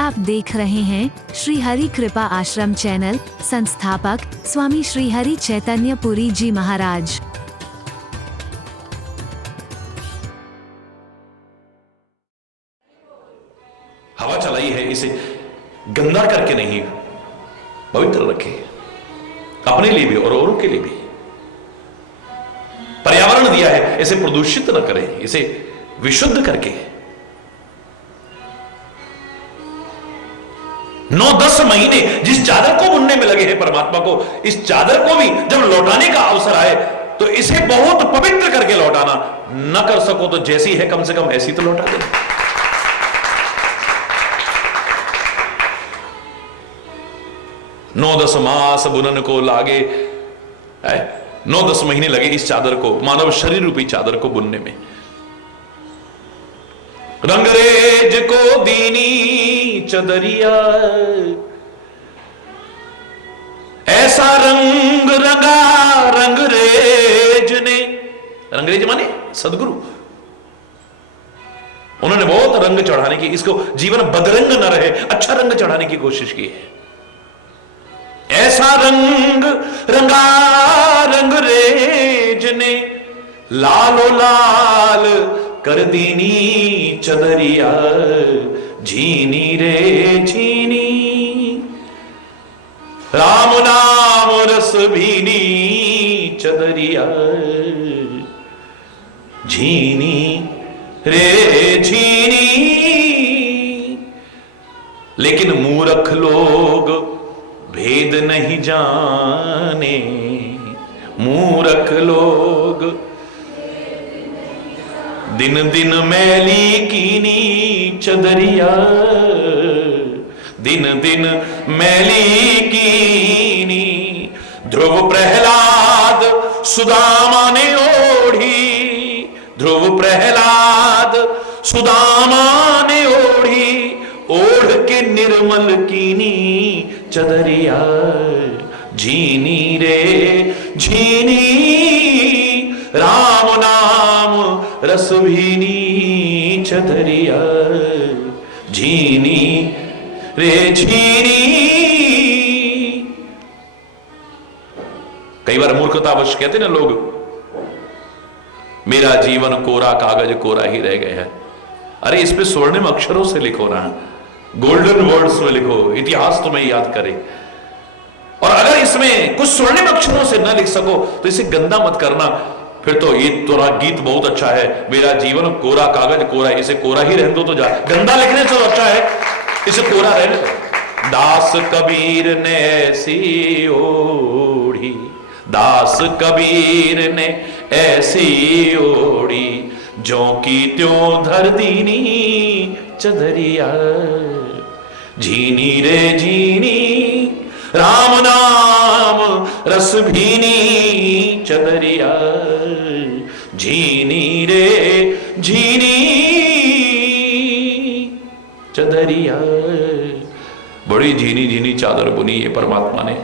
आप देख रहे हैं श्री हरि कृपा आश्रम चैनल। संस्थापक स्वामी श्री हरि चैतन्य पुरी जी महाराज। हवा चलाई है, इसे गंदा करके नहीं, पवित्र रखे, अपने लिए भी और औरों के लिए भी। पर्यावरण दिया है, इसे प्रदूषित न करें, इसे विशुद्ध करके 9-10 महीने जिस चादर को बुनने में लगे हैं परमात्मा को, इस चादर को भी जब लौटाने का अवसर आए तो इसे बहुत पवित्र करके लौटाना। न कर सको तो जैसी है कम से कम ऐसी तो लौटा दे। 9-10 मास बुनन को लागे, 9-10 महीने लगे इस चादर को, मानव शरीर रूपी चादर को बुनने में। रंगरेज को दीनी चदरिया, ऐसा रंग रंगा रंगरेज ने। रंगरेज माने सदगुरु। उन्होंने बहुत रंग चढ़ाने की, इसको जीवन बदरंग न रहे, अच्छा रंग चढ़ाने की कोशिश की है। ऐसा रंग रंगा रंगरेज ने, लालो लाल कर दीनी चदरिया, झीनी रे झीनी, राम नाम रस भीनी चदरिया, झीनी रे झीनी। लेकिन मूर्ख लोग भेद नहीं जाने, मूर्ख लोग दिन दिन मैली कीनी चदरिया, दिन दिन मैली कीनी। ध्रुव प्रहलाद सुदामा ने ओढ़ी, ध्रुव प्रहलाद सुदामा ने ओढ़ी, ओढ़ के निर्मल कीनी चदरिया, झीनी रे झीनी, राम नाम रस भीनी चदरिया, झीनी रे झीनी। कई बार मूर्खतावश कहते ना लोग, मेरा जीवन कोरा कागज कोरा ही रह गया है। अरे इस पे स्वर्णिम अक्षरों से लिखो ना, गोल्डन वर्ड्स में लिखो, इतिहास तुम्हें याद करे। और अगर इसमें कुछ स्वर्णिम अक्षरों से न लिख सको तो इसे गंदा मत करना। फिर तो ये तोरा गीत बहुत अच्छा है, मेरा जीवन कोरा कागज कोरा, इसे कोरा ही रहने दो तो जा, गंदा लिखने से अच्छा है इसे कोरा रहने दो। दास कबीर ने ऐसी ओढ़ी, दास कबीर ने ऐसी ओढ़ी, जो की त्यों धर दीनी चदरिया, झीनी रे झीनी, राम नाम रस भीनी चदरिया, झीनी रे झीनी चदरिया। बड़ी झीनी झीनी चादर बुनी ये परमात्मा ने।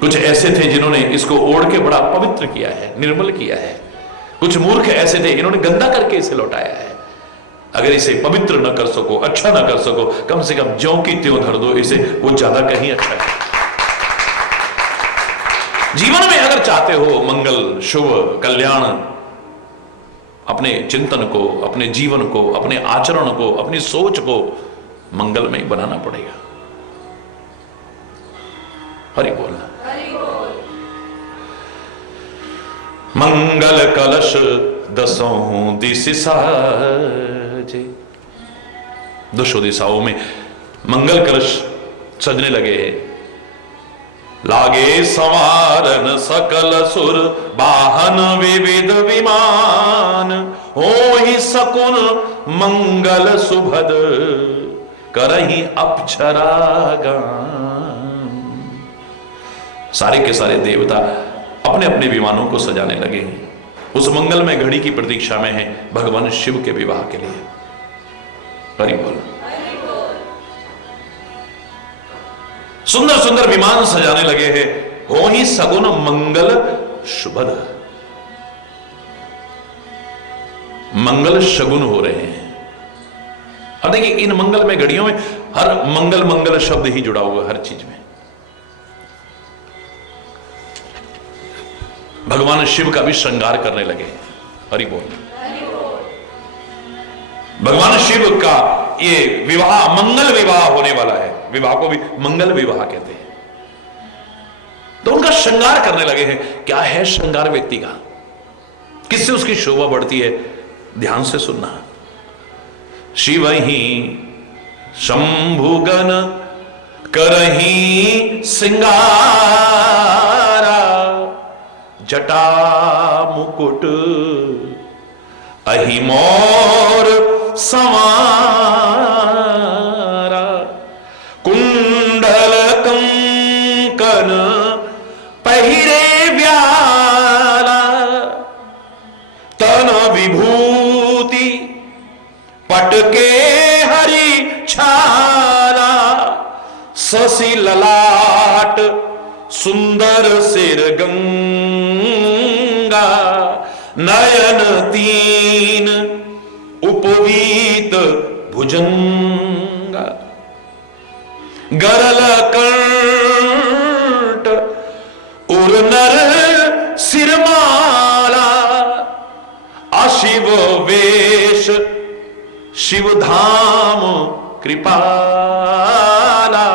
कुछ ऐसे थे जिन्होंने इसको ओढ़ के बड़ा पवित्र किया है, निर्मल किया है। कुछ मूर्ख ऐसे थे इन्होंने गंदा करके इसे लौटाया है। अगर इसे पवित्र न कर सको, अच्छा न कर सको, कम से कम ज्यों की त्यों धर दो इसे, वो ज्यादा कहीं अच्छा है। जीवन में अगर चाहते हो मंगल, शुभ, कल्याण, अपने चिंतन को, अपने जीवन को, अपने आचरण को, अपनी सोच को मंगलमय बनाना पड़ेगा। हरि बोल। मंगल कलश दसों दिस साजे। दसों दिशाओं में मंगल कलश सजने लगे हैं। लागे संवारन सकल सुर, वाहन विविध विमान, होहि सकुन मंगल सुभद, करहि अप्सरा गान। सारे के सारे देवता अपने अपने विमानों को सजाने लगे हैं, उस मंगल में घड़ी की प्रतीक्षा में है भगवान शिव के विवाह के लिए। हरि बोल। सुंदर सुंदर विमान सजाने लगे हैं, हो ही सगुन मंगल शुभद, मंगल शगुन हो रहे हैं। अब देखिए इन मंगलमय घड़ियों में हर मंगल मंगल शब्द ही जुड़ा हुआ हर चीज में। भगवान शिव का भी श्रृंगार करने लगे। हरि बोल। भगवान शिव का ये विवाह मंगल विवाह होने वाला है। विवाह को भी मंगल विवाह कहते हैं। तो उनका श्रृंगार करने लगे हैं। क्या है श्रृंगार व्यक्ति का, किससे उसकी शोभा बढ़ती है? ध्यान से सुनना। शिव ही शंभुगन करही सिंगारा, जटा मुकुट अहि मोर संवारा, कुंडल कंकन पहिरे व्याला, तन विभूति पटके हरि छाला, शशि ललाट सुंदर सिर गंगा, नयन तीन उपवीत भुजंगा, गरल कंठ उर नर सिरमाला, अशिव वेश शिव धाम कृपाला,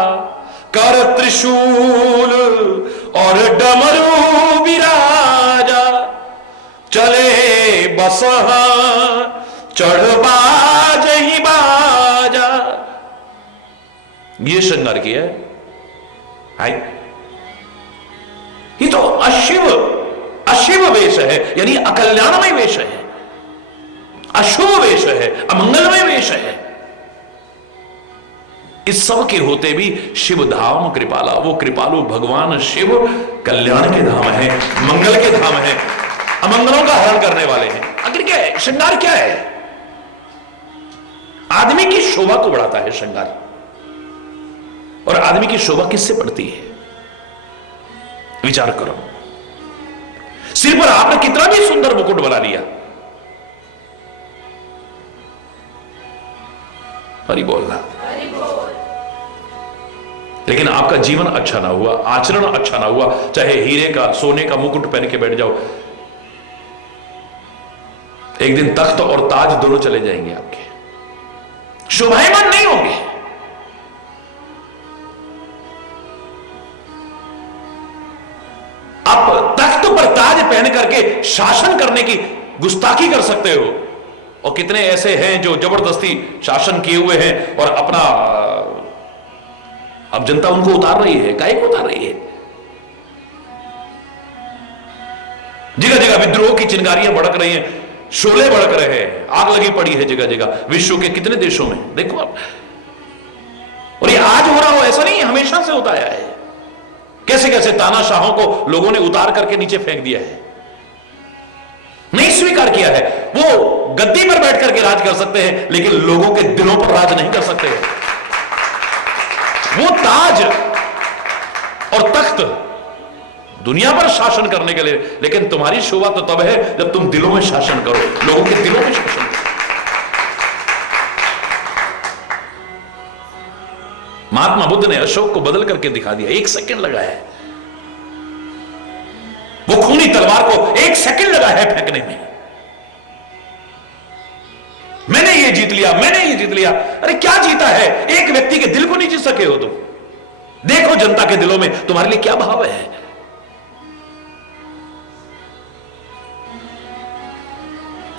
कर त्रिशूल और डमरू विराजा, चले बसहा चढ़ बाज ही बाजा। ये श्रृंगार किया है। हाय, ये तो अशिव वेश है, यानी अकल्याणमय वेश है, अशुभ वेश है, अमंगलमय वेश है। इस सब के होते भी शिव धाम कृपाला, वो कृपालु भगवान शिव कल्याण के धाम है, मंगल के धाम है, अमंगलों का हरण करने वाले हैं। आखिर क्या है श्रृंगार? क्या है? आदमी की शोभा को बढ़ाता है श्रृंगार। और आदमी की शोभा किससे बढ़ती है? विचार करो। सिर पर आपने कितना भी सुंदर मुकुट बना लिया, हरि बोलना, लेकिन आपका जीवन अच्छा ना हुआ, आचरण अच्छा ना हुआ, चाहे हीरे का सोने का मुकुट पहन के बैठ जाओ, एक दिन तख्त और ताज दोनों चले जाएंगे आपके, शोभायमान नहीं होंगे। आप तख्त पर ताज पहन करके शासन करने की गुस्ताखी कर सकते हो, और कितने ऐसे हैं जो जबरदस्ती शासन किए हुए हैं और अपना, अब जनता उनको उतार रही है। काहे को उतार रही है? जगह जगह विद्रोह की चिंगारियां भड़क रही हैं, शोले भड़क रहे हैं, आग लगी पड़ी है जगह जगह, विश्व के कितने देशों में देखो आप। और ये आज हो रहा हो ऐसा नहीं, हमेशा से होता आया है। कैसे कैसे तानाशाहों को लोगों ने उतार करके नीचे फेंक दिया है, नहीं स्वीकार किया है। वो गद्दी पर बैठ करके राज कर सकते हैं, लेकिन लोगों के दिलों पर राज नहीं कर सकते। वो ताज और तख्त दुनिया पर शासन करने के लिए, लेकिन तुम्हारी शोभा तो तब है जब तुम दिलों में शासन करो, लोगों के दिलों में शासन करो। महात्मा बुद्ध ने अशोक को बदल करके दिखा दिया, 1 सेकंड लगा है। वो खूनी तलवार को 1 सेकंड लगा है फेंकने में। मैंने ये जीत लिया, मैंने ये जीत लिया। अरे क्या जीता है? एक व्यक्ति के दिल को नहीं जीत सके हो तुम। देखो जनता के दिलों में तुम्हारे लिए क्या भाव है।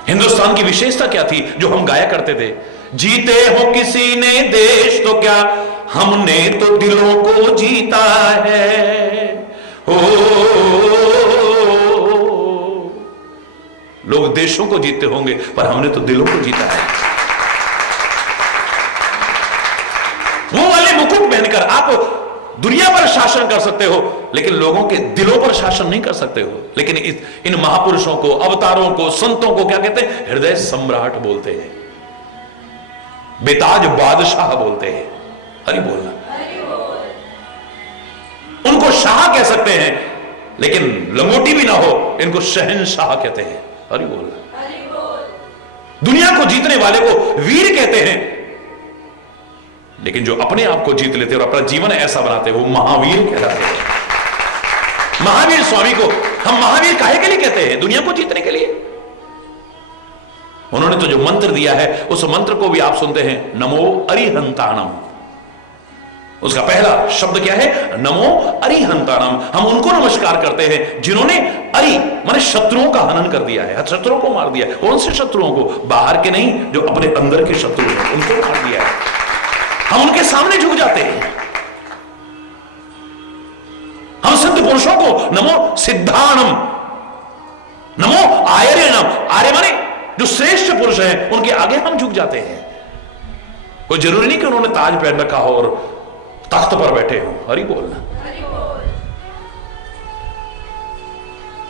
हिंदुस्तान की विशेषता क्या थी जो हम गाया करते थे? जीते हो किसी ने देश तो क्या, हमने तो दिलों को जीता है। हो लोग देशों को जीतते होंगे, पर हमने तो दिलों को जीता है। वो वाले मुकुट पहनकर आप दुनिया पर शासन कर सकते हो, लेकिन लोगों के दिलों पर शासन नहीं कर सकते हो। लेकिन इन महापुरुषों को, अवतारों को, संतों को क्या कहते हैं? हृदय सम्राट बोलते हैं, बेताज बादशाह बोलते हैं। हरि बोलना। उनको शाह कह सकते हैं, लेकिन लंगोटी भी ना हो, इनको शहंशाह कहते हैं। हरि बोलना। दुनिया को जीतने वाले को वीर कहते हैं, लेकिन जो अपने आप को जीत लेते और अपना जीवन ऐसा बनाते वो महावीर कहलाते हैं। महावीर स्वामी को हम महावीर काहे के लिए कहते हैं? दुनिया को जीतने के लिए। उन्होंने तो जो मंत्र दिया है उस मंत्र को भी आप सुनते हैं, नमो अरिहंताणम। उसका पहला शब्द क्या है? नमो अरिहंताणम। हम उनको नमस्कार करते हैं जिन्होंने अरि माने शत्रुओं का हनन कर दिया है, शत्रुओं को मार दिया है। कौन से शत्रुओं को? बाहर के नहीं, जो अपने अंदर के शत्रु हैं उनको मार दिया है। हम उनके सामने झुक जाते हैं। हम सिद्ध पुरुषों को नमो सिद्धाणम, नमो आर्यणम, आर्य माने जो श्रेष्ठ पुरुष हैं उनके आगे हम झुक जाते हैं। कोई जरूरी नहीं कि उन्होंने ताज पहन रखा हो और तख्त पर बैठे हो। हरि बोलना।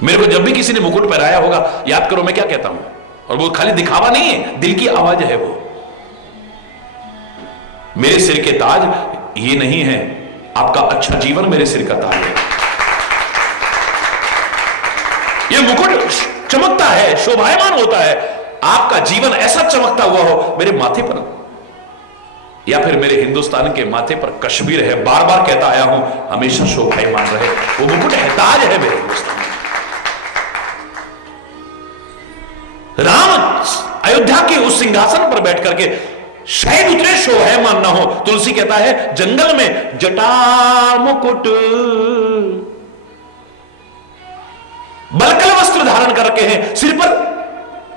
मेरे को जब भी किसी ने मुकुट पहनाया होगा, याद करो मैं क्या कहता हूं, और वो खाली दिखावा नहीं है, दिल की आवाज है वो। मेरे सिर के ताज ये नहीं है, आपका अच्छा जीवन मेरे सिर का ताज है। ये मुकुट चमकता है, शोभायमान होता है, आपका जीवन ऐसा चमकता हुआ हो मेरे माथे पर, या फिर मेरे हिंदुस्तान के माथे पर कश्मीर है, बार बार कहता आया हूं, हमेशा शोभायमान रहे। वो मुकुट है, ताज है मेरे हिंदुस्तान। राम अयोध्या के उस सिंहासन पर बैठ करके शायद उतने शोभायमान ना हो। तुलसी कहता है जंगल में जटा मुकुट, बलकल वस्त्र धारण करके हैं, सिर पर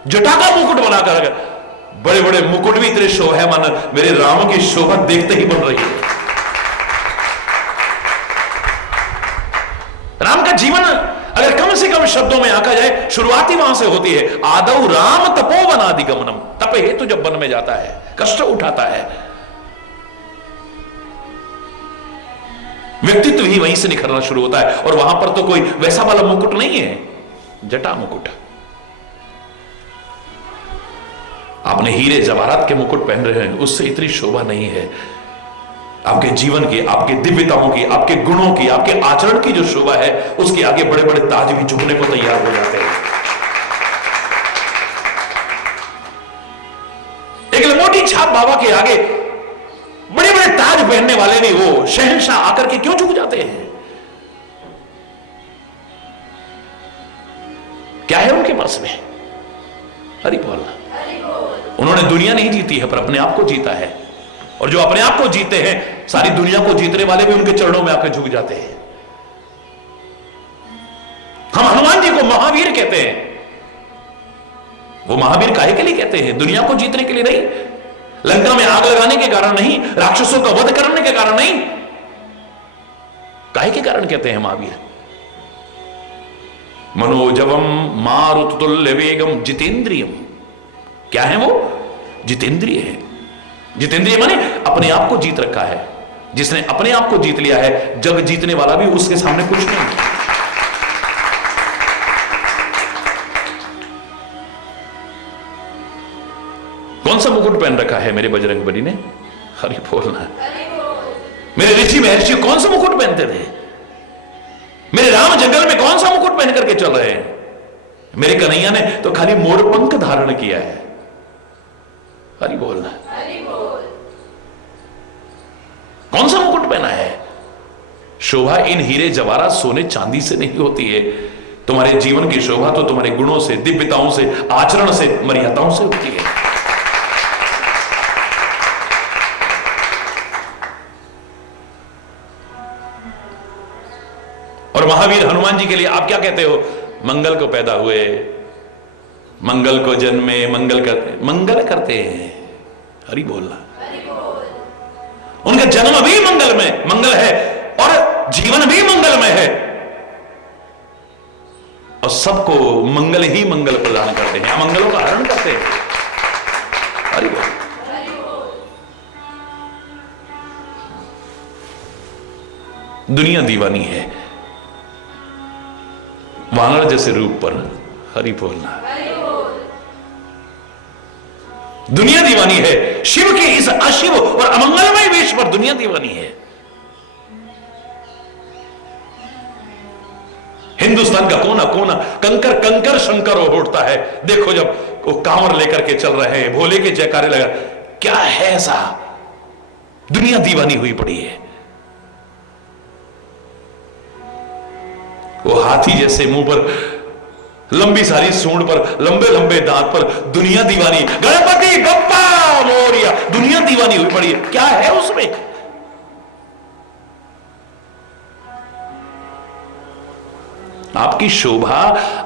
जटा का मुकुट बनाकर, बड़े बड़े मुकुट भी इतने शोभायमान, मेरे राम की शोभा देखते ही बन रही है। राम का जीवन अगर कम से कम शब्दों में आका जाए, शुरुआती वहां से होती है, आदौ राम तपोवनादिगमनम। तप हेतु जब वन में जाता है, कष्ट उठाता है, व्यक्तित्व ही वहीं से निखरना शुरू होता है। और वहां पर तो कोई वैसा वाला मुकुट नहीं है, जटा मुकुट। आपने हीरे जवाहरात के मुकुट पहन रहे हैं, उससे इतनी शोभा नहीं है। आपके जीवन की, आपके दिव्यताओं की, आपके गुणों की, आपके आचरण की जो शोभा है, उसके आगे बड़े बड़े ताज भी झुकने को तैयार हो जाते हैं। एक लंगोटी छाप बाबा के आगे बड़े बड़े ताज पहनने वाले भी वो शहंशाह आकर के क्यों झुक जाते हैं? क्या है उनके पास में? हरि बोलना। उन्होंने दुनिया नहीं जीती है, पर अपने आप को जीता है। और जो अपने आप को जीते हैं, सारी दुनिया को जीतने वाले भी उनके चरणों में आकर झुक जाते हैं। हम हनुमान जी को महावीर कहते हैं। वो महावीर काहे के लिए कहते हैं? दुनिया को जीतने के लिए नहीं, लंका में आग लगाने के कारण नहीं, राक्षसों का वध करने के कारण नहीं। काहे के कारण कहते हैं महावीर? मनोजवम मारुतुल्य वेगम जितेंद्रियम। क्या है वो? जितेंद्रिय है। जितेंद्रिय माने अपने आप को जीत रखा है। जिसने अपने आप को जीत लिया है, जग जीतने वाला भी उसके सामने कुछ नहीं। कौन सा मुकुट पहन रखा है मेरे बजरंगबली ने? हरि बोलना। मेरे ऋषि महर्षि कौन सा मुकुट पहनते थे? मेरे राम जंगल में कौन सा मुकुट पहन करके चल रहे हैं? मेरे कन्हैया ने तो खाली मोरपंख धारण किया है। हरि बोलना। कौन सा मुकुट पहना है? शोभा इन हीरे जवाहरात सोने चांदी से नहीं होती है। तुम्हारे जीवन की शोभा तो तुम्हारे गुणों से, दिव्यताओं से, आचरण से, मर्यादाओं से होती है। और महावीर हनुमान जी के लिए आप क्या कहते हो? मंगल को पैदा हुए, मंगल को जन्मे, मंगल करते हैं। हरि बोलना। उनका जन्म भी मंगल में मंगल है और जीवन भी मंगल में है, और सबको मंगल ही मंगल प्रदान करते हैं, अमंगलों का हरण करते हैं। हरि बोल। दुनिया दीवानी है वानर जैसे रूप पर। हरि बोलना। दुनिया दीवानी है शिव के इस अशिव और अमंगलमय वेश पर। दुनिया दीवानी है। हिंदुस्तान का कोना कोना कंकर कंकर शंकर उठता है। देखो जब वो कांवर लेकर के चल रहे हैं, भोले के जयकारे लगा, क्या है ऐसा दुनिया दीवानी हुई पड़ी है। वो हाथी जैसे मुंह पर, लंबी सारी सूंड पर, लंबे लंबे दांत पर दुनिया दीवानी, गणपति गप्पा मोरिया, दुनिया दीवानी हुई पड़ी है। क्या है उसमें? आपकी शोभा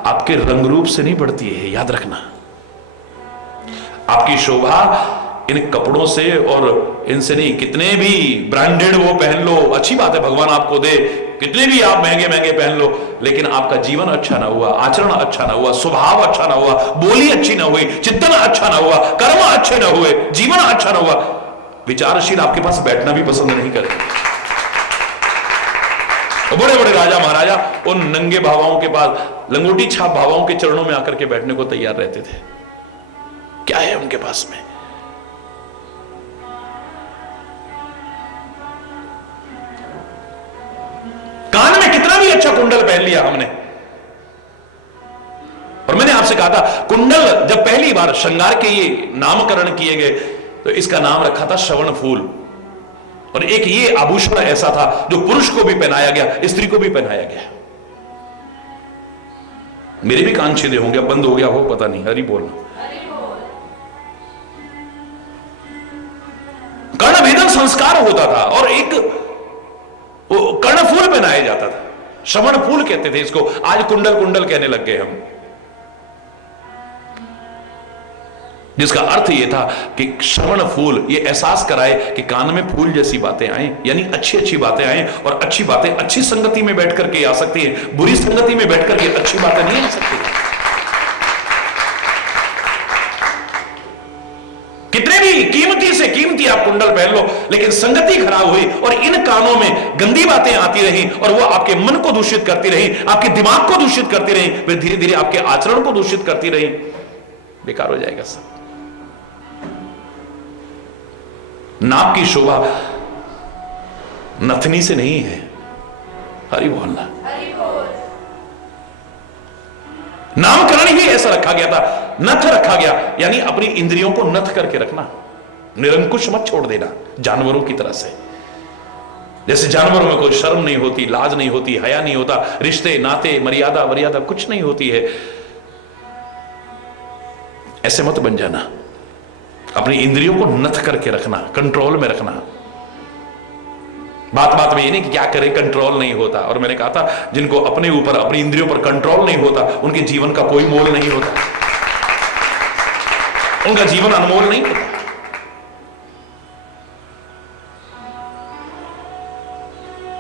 आपके रंग रूप से नहीं बढ़ती है, याद रखना। आपकी शोभा इन कपड़ों से और इनसे नहीं। कितने भी ब्रांडेड वो पहन लो, अच्छी बात है, भगवान आपको दे, कितने भी आप महंगे महंगे पहन लो, लेकिन आपका जीवन अच्छा ना हुआ, आचरण अच्छा ना हुआ, स्वभाव अच्छा ना हुआ, बोली अच्छी ना हुई, चिंतन अच्छा ना हुआ, कर्म अच्छे ना हुए, जीवन अच्छा ना हुआ, विचारशील आपके पास बैठना भी पसंद नहीं करते। बड़े बड़े राजा महाराजा उन नंगे भावाओं के पास, लंगोटी छाप भावाओं के चरणों में आकर के बैठने को तैयार रहते थे। क्या है उनके पास में? कान में कितना भी अच्छा कुंडल पहन लिया हमने, और मैंने आपसे कहा था कुंडल जब पहली बार श्रृंगार के ये नामकरण किए गए तो इसका नाम रखा था श्रवण फूल। और एक ये आभूषण ऐसा था जो पुरुष को भी पहनाया गया, स्त्री को भी पहनाया गया। मेरे भी कान छिदे होंगे, अब बंद हो गया हो पता नहीं, हरि बोलना। कर्णभेदन संस्कार होता था और एक कर्णफूल पहनाया जाता था, श्रवण फूल कहते थे इसको, आज कुंडल कुंडल कहने लग गए हम। जिसका अर्थ यह था कि श्रवण फूल ये एहसास कराए कि कान में फूल जैसी बातें आए, यानी अच्छी अच्छी बातें आए, और अच्छी बातें अच्छी संगति में बैठ करके आ सकती है, बुरी संगति में बैठ करके अच्छी बातें नहीं आ सकती। कितने भी कीमती से कीमती आप कुंडल पहन लो, लेकिन संगति खराब हुई और इन कानों में गंदी बातें आती रही और वो आपके मन को दूषित करती रही, आपके दिमाग को दूषित करती रही, फिर धीरे धीरे आपके आचरण को दूषित करती रही, बेकार हो जाएगा सब। नाक की शोभा नथनी से नहीं है, हरि बोलना। नामकरण ही ऐसा रखा गया था, नथ रखा गया, यानी अपनी इंद्रियों को नथ करके रखना, निरंकुश मत छोड़ देना जानवरों की तरह से। जैसे जानवरों में कोई शर्म नहीं होती, लाज नहीं होती, हया नहीं होता, रिश्ते नाते मर्यादा मर्यादा कुछ नहीं होती है, ऐसे मत बन जाना। अपनी इंद्रियों को नथ करके रखना, कंट्रोल में रखना। बात बात में ये नहीं कि क्या करें, कंट्रोल नहीं होता। और मैंने कहा था जिनको अपने ऊपर, अपनी इंद्रियों पर कंट्रोल नहीं होता, उनके जीवन का कोई मोल नहीं होता, उनका जीवन अनमोल नहीं होता।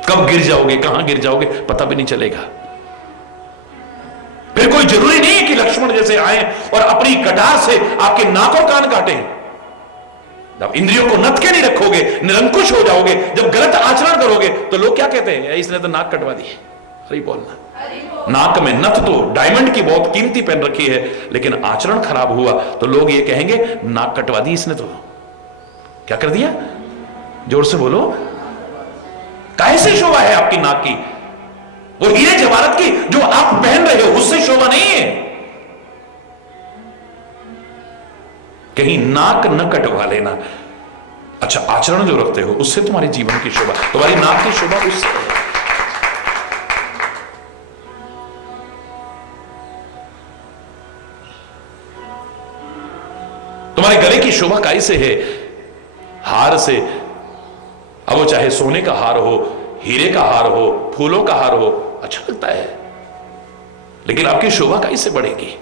कब गिर जाओगे, कहां गिर जाओगे, पता भी नहीं चलेगा। फिर कोई जरूरी नहीं है कि लक्ष्मण जैसे आए और अपनी कटार से आपके नाक और कान काटे। जब इंद्रियों को नथ के नहीं रखोगे, निरंकुश हो जाओगे, जब गलत आचरण करोगे तो लोग क्या कहते हैं, इसने तो नाक कटवा दी है। सही बोलना। नाक में नथ तो डायमंड की बहुत कीमती पहन रखी है, लेकिन आचरण खराब हुआ तो लोग ये कहेंगे नाक कटवा दी इसने, तो क्या कर दिया, जोर से बोलो। कैसे शोभा है आपकी नाक की? वो हीरे जवाहरात की जो आप पहन रहे हो उससे शोभा नहीं है। कहीं नाक न कटवा लेना। अच्छा आचरण जो रखते हो उससे तुम्हारे जीवन की शोभा, तुम्हारी नाक की शोभा उससे है। तुम्हारे गले की शोभा कैसे है? हार से। अब वो चाहे सोने का हार हो, हीरे का हार हो, फूलों का हार हो, अच्छा लगता है, लेकिन आपकी शोभा कैसे बढ़ेगी?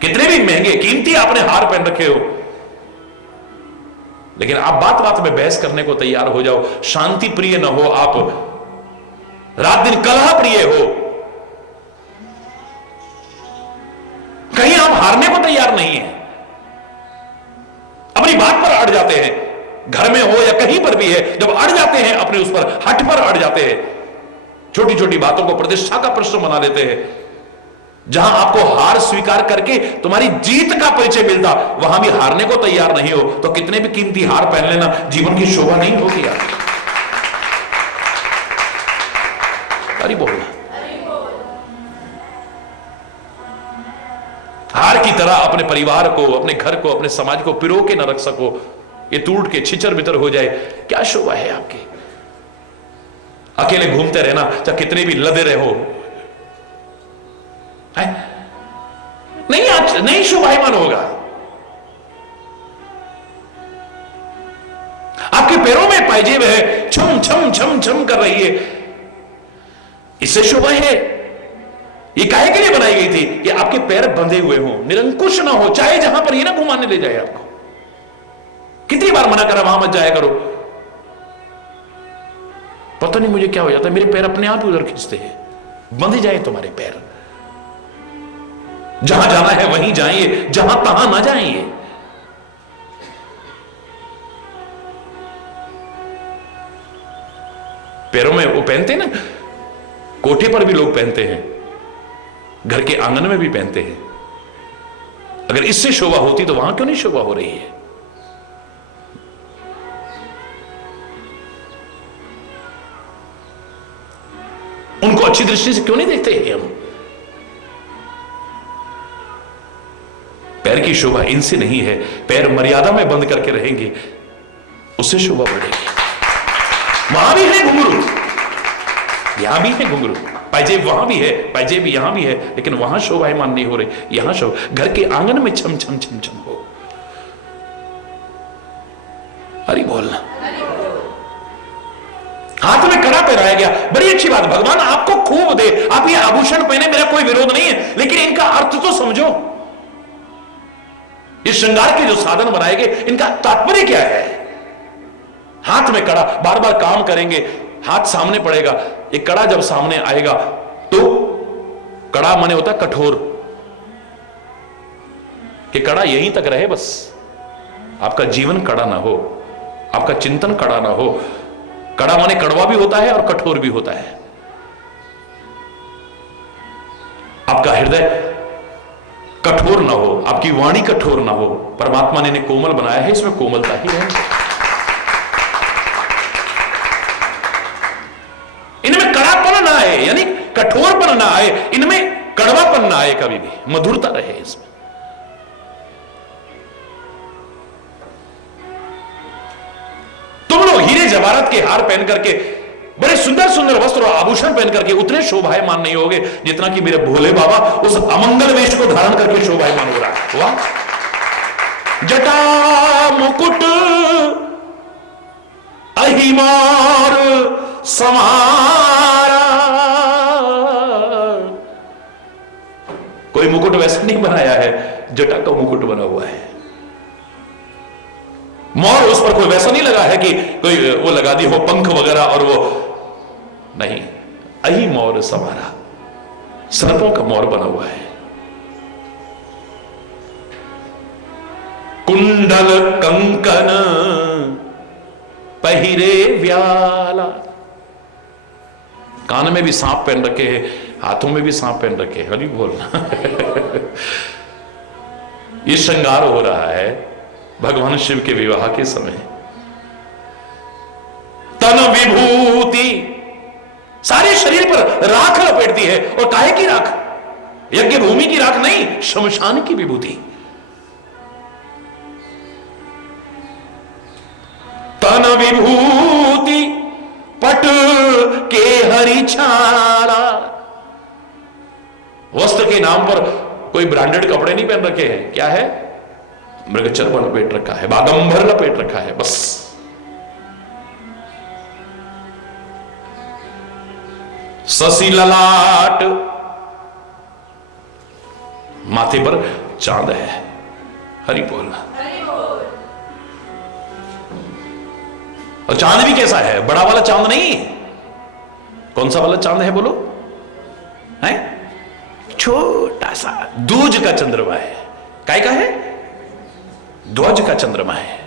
कितने भी महंगे कीमती आपने हार पहन रखे हो, लेकिन आप बात बात में बहस करने को तैयार हो जाओ, शांति प्रिय न हो आप, रात दिन कलह प्रिय हो, कहीं आप हारने को तैयार नहीं है, अपनी बात पर अड़ जाते हैं, घर में हो या कहीं पर भी है, जब अड़ जाते हैं अपने उस पर हट पर अड़ जाते हैं, छोटी छोटी बातों को प्रतिष्ठा का प्रश्न बना देते हैं। जहां आपको हार स्वीकार करके तुम्हारी जीत का परिचय मिलता, वहां भी हारने को तैयार नहीं हो, तो कितने भी कीमती हार पहन लेना, जीवन की शोभा नहीं होगी यार। अरे बोलना। हार की तरह अपने परिवार को, अपने घर को, अपने समाज को पिरो के न रख सको, ये टूट के छिचर बितर हो जाए, क्या शोभा है आपकी? अकेले घूमते रहना, चाहे कितने भी लदे रहो, नहीं शोभायमान होगा। आपके पैरों में पायजेब है, छम छम छम छम कर रही है, इससे शोभा है? ये काहे के लिए बनाई गई थी? कि आपके पैर बंधे हुए हों, निरंकुश ना हो, चाहे जहां पर ये ना घुमाने ले जाए आपको। कितनी बार मना करा वहां मत जाया करो, पता नहीं मुझे क्या हो जाता है, मेरे पैर अपने आप ही उधर खींचते हैं। बंधे जाए तुम्हारे पैर, जहां जाना है वहीं जाइए, जहां तहां ना जाइए। पैरों में वो पहनते ना, कोठे पर भी लोग पहनते हैं, घर के आंगन में भी पहनते हैं। अगर इससे शोभा होती तो वहां क्यों नहीं शोभा हो रही है? उनको अच्छी दृष्टि से क्यों नहीं देखते हैं हम? पैर की शोभा इनसे नहीं है, पैर मर्यादा में बंद करके रहेंगे, उससे शोभा बढ़ेगी। वहां भी है घुंघरू, यहां भी है घुंघरू, पायजेब वहां भी है, पायजेब यहां भी है, लेकिन वहां शोभायमान नहीं हो रही, यहां शोभा। घर के आंगन में छम छम छम छम हो। हरि बोलना। हाथ में कड़ा पहनाया गया, बड़ी अच्छी बात, भगवान आपको खूब दे, आप ये आभूषण पहने, मेरा कोई विरोध नहीं है, लेकिन इनका अर्थ तो समझो। इस श्रृंगार के जो साधन बनाए गए, इनका तात्पर्य क्या है? हाथ में कड़ा, बार बार काम करेंगे, हाथ सामने पड़ेगा, एक कड़ा जब सामने आएगा तो कड़ा माने होता कठोर, कि कड़ा यहीं तक रहे, बस आपका जीवन कड़ा ना हो, आपका चिंतन कड़ा ना हो। कड़ा माने कड़वा भी होता है और कठोर भी होता है। आपका हृदय कठोर ना हो, आपकी वाणी कठोर ना हो। परमात्मा ने इन्हें कोमल बनाया है, इसमें कोमलता ही है। इनमें कड़ापन ना आए, यानी कठोरपन ना आए, इनमें कड़वापन ना आए, कभी भी मधुरता रहे इसमें। तुम लोग हीरे जवाहरात के हार पहन करके, बड़े सुंदर सुंदर वस्त्र और आभूषण पहन करके उतने शोभायमान नहीं होगे जितना कि मेरे भोले बाबा उस अमंगल वेश को धारण करके शोभायमान हो रहा है। वाह! जटा मुकुट अहिमार समारा, कोई मुकुट वैसा नहीं बनाया है, जटा का मुकुट बना हुआ है। मोर उस पर कोई वैसा नहीं लगा है कि कोई वो लगा दी हो पंख वगैरह, और वो नहीं, अही मोर समारा, सर्पों का मोर बना हुआ है। कुंडल कंकन पहिरे व्याला, कान में भी सांप पहन रखे हैं, हाथों में भी सांप पहन रखे हैं। हरि बोलना। ये श्रृंगार हो रहा है भगवान शिव के विवाह के समय। तन विभूति, सारे शरीर पर राख लपेटती है, और काहे की राख? यज्ञ भूमि की राख नहीं, शमशान की विभूति। तन विभूति पट के हरि छाला, वस्त्र के नाम पर कोई ब्रांडेड कपड़े नहीं पहन रखे हैं। क्या है? मृगचर्म लपेट रखा है, बागंबर लपेट रखा है, बस। शशि ललाट, माथे पर चांद है। हरि बोलना। और चांद भी कैसा है? बड़ा वाला चांद नहीं। कौन सा वाला चांद है बोलो? है छोटा सा दूज का चंद्रमा है। काय का है? ध्वज का चंद्रमा है।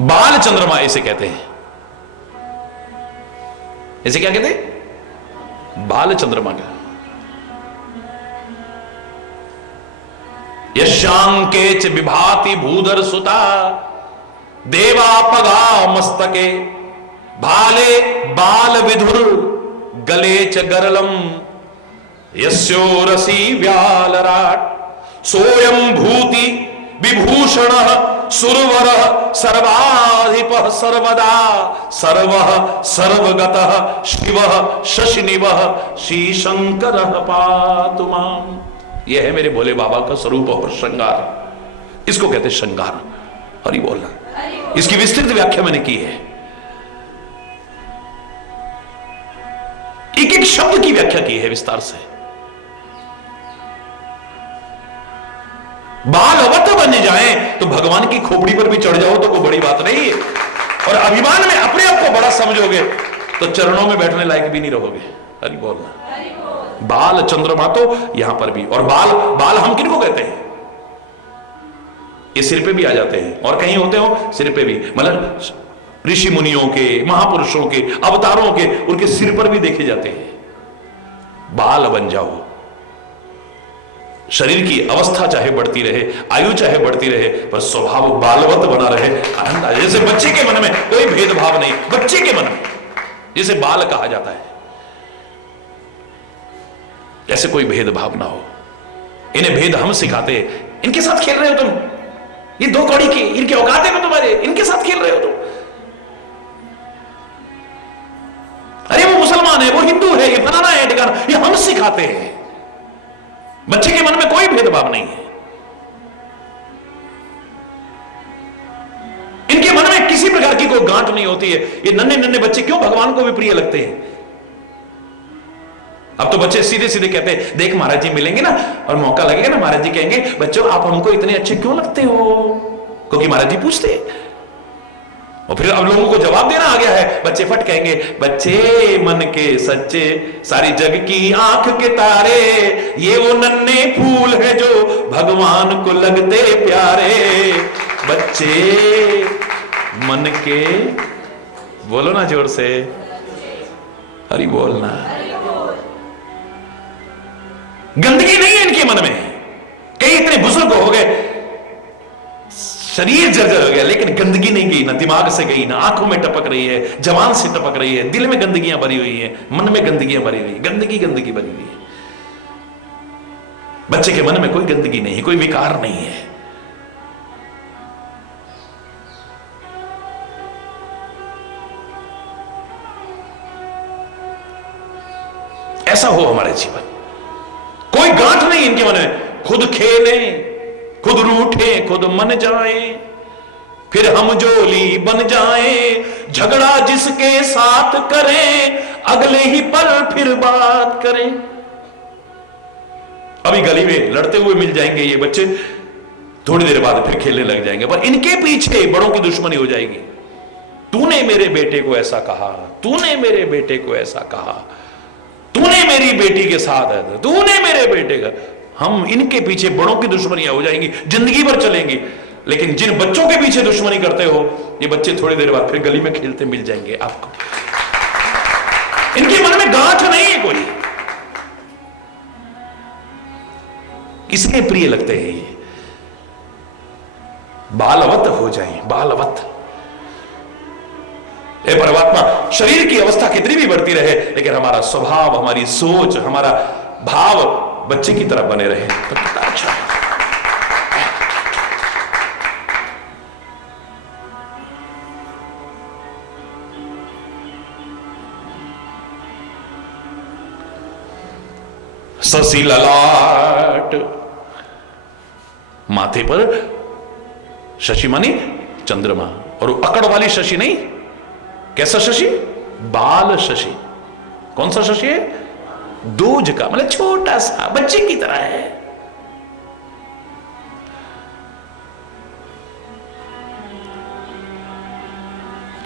बाल चंद्रमा इसे कहते हैं। इसे क्या कहते हैं? बाल चंद्रमा का। यशांके च विभाति भूधर सुता देवा पगा मस्तके भाले बाल विधुर गले च गरलम यस्योरसी व्यालराट सोयम भूति विभूषण सुरवर सर्वाधिप सर्वदा सर्व सर्वगत शिव शशिनिव श्री शंकर पातु माम। यह है मेरे भोले बाबा का स्वरूप और श्रृंगार, इसको कहते श्रृंगार। हरि बोलना। इसकी विस्तृत व्याख्या मैंने की है, एक एक शब्द की व्याख्या की है विस्तार से। बाल अवत बन जाए तो भगवान की खोपड़ी पर भी चढ़ जाओ तो कोई बड़ी बात नहीं है, और अभिमान में अपने आप को बड़ा समझोगे तो चरणों में बैठने लायक भी नहीं रहोगे। हरि बोलना। बाल चंद्रमा तो यहां पर भी, और बाल बाल हम किनको कहते हैं? ये सिर पे भी आ जाते हैं, और कहीं होते हो सिर पे भी, मतलब ऋषि मुनियों के, महापुरुषों के, अवतारों के, उनके सिर पर भी देखे जाते हैं। बाल बन जाओ, शरीर की अवस्था चाहे बढ़ती रहे, आयु चाहे बढ़ती रहे, पर स्वभाव बालवत बना रहे, आनंद आए। जैसे बच्चे के मन में कोई भेदभाव नहीं, बच्चे के मन में जिसे बाल कहा जाता है, ऐसे कोई भेदभाव ना हो। इन्हें भेद हम सिखाते हैं। इनके साथ खेल रहे हो तुम, ये दो कौड़ी की, इनके औकात है तुम्हारे, इनके साथ खेल रहे हो तुम। अरे वो मुसलमान है, वो हिंदू है, ये फलाना है ठिकाना, ये हम सिखाते हैं। बच्चे के मन में कोई भेदभाव नहीं है। इनके मन में किसी प्रकार की कोई गांठ नहीं होती है। ये नन्हे नन्हे बच्चे क्यों भगवान को भी प्रिय लगते हैं? अब तो बच्चे सीधे सीधे कहते हैं, देख महाराज जी मिलेंगे ना, और मौका लगेगा ना, महाराज जी कहेंगे बच्चों आप हमको इतने अच्छे क्यों लगते हो, क्योंकि महाराज जी पूछते हैं। और फिर अब लोगों को जवाब देना आ गया है, बच्चे फट कहेंगे, बच्चे मन के सच्चे, सारी जग की आंख के तारे, ये वो नन्हे फूल है जो भगवान को लगते प्यारे। बच्चे मन के, बोलो ना जोर से, हरि बोलना। गंदगी नहीं है इनके मन में। कई इतने बुजुर्ग हो गए, शरीर जर्जर हो गया, लेकिन गंदगी नहीं गई, ना दिमाग से गई, ना आंखों में टपक रही है, जवान से टपक रही है, दिल में गंदगियां भरी हुई है, मन में गंदगियां भरी हुई, गंदगी गंदगी भरी हुई है। बच्चे के मन में कोई गंदगी नहीं, कोई विकार नहीं है। ऐसा हो हमारे जीवन, कोई गांठ नहीं इनके मन में। खुद खेले, खुद रूठे, खुद मन जाए, फिर हम जोली बन जाए, झगड़ा जिसके साथ करें, अगले ही पल फिर बात करें। अभी गली में लड़ते हुए मिल जाएंगे ये बच्चे, थोड़ी देर बाद फिर खेलने लग जाएंगे, पर इनके पीछे बड़ों की दुश्मनी हो जाएगी। तूने मेरे बेटे को ऐसा कहा, तूने मेरे बेटे को ऐसा कहा, तूने मेरी बेटी के साथ है, तूने मेरे बेटे का। हम इनके पीछे बड़ों की दुश्मनियां हो जाएंगी, जिंदगी भर चलेंगी। लेकिन जिन बच्चों के पीछे दुश्मनी करते हो, ये बच्चे थोड़ी देर बाद फिर गली में खेलते मिल जाएंगे आपको। इनके मन में गांठ नहीं है कोई, इसलिए प्रिय लगते हैं ये। बालवत हो जाए, बालवत। हे परमात्मा, शरीर की अवस्था कितनी भी बढ़ती रहे, लेकिन हमारा स्वभाव, हमारी सोच, हमारा भाव बच्चे की तरफ बने रहे तो कितना अच्छा है। शशि ललाट, माथे पर शशि मानी चंद्रमा, और अकड़ वाली शशि नहीं। कैसा शशि? बाल शशि। कौन सा शशि है? दूज का, मतलब छोटा सा, बच्चे की तरह है।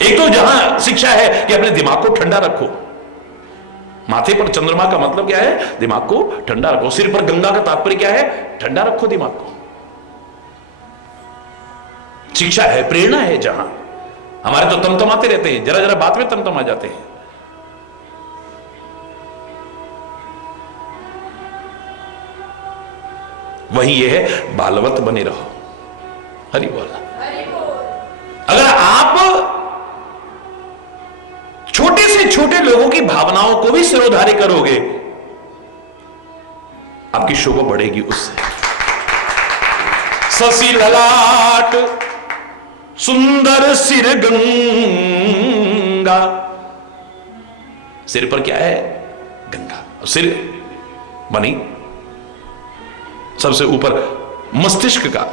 एक तो जहां शिक्षा है कि अपने दिमाग को ठंडा रखो। माथे पर चंद्रमा का मतलब क्या है? दिमाग को ठंडा रखो। सिर पर गंगा का तात्पर्य क्या है? ठंडा रखो दिमाग को। शिक्षा है, प्रेरणा है। जहां हमारे तो तमतमाते रहते हैं, जरा जरा बात में तमतमा जाते हैं। वही ये है, बालवत बने रहो। हरि बोल। अगर आप छोटे से छोटे लोगों की भावनाओं को भी सिरोधार्य करोगे, आपकी शोभा बढ़ेगी उससे। ससी ललाट सुंदर सिर गंगा, सिर पर क्या है? गंगा। सिर बनी सबसे ऊपर, मस्तिष्क का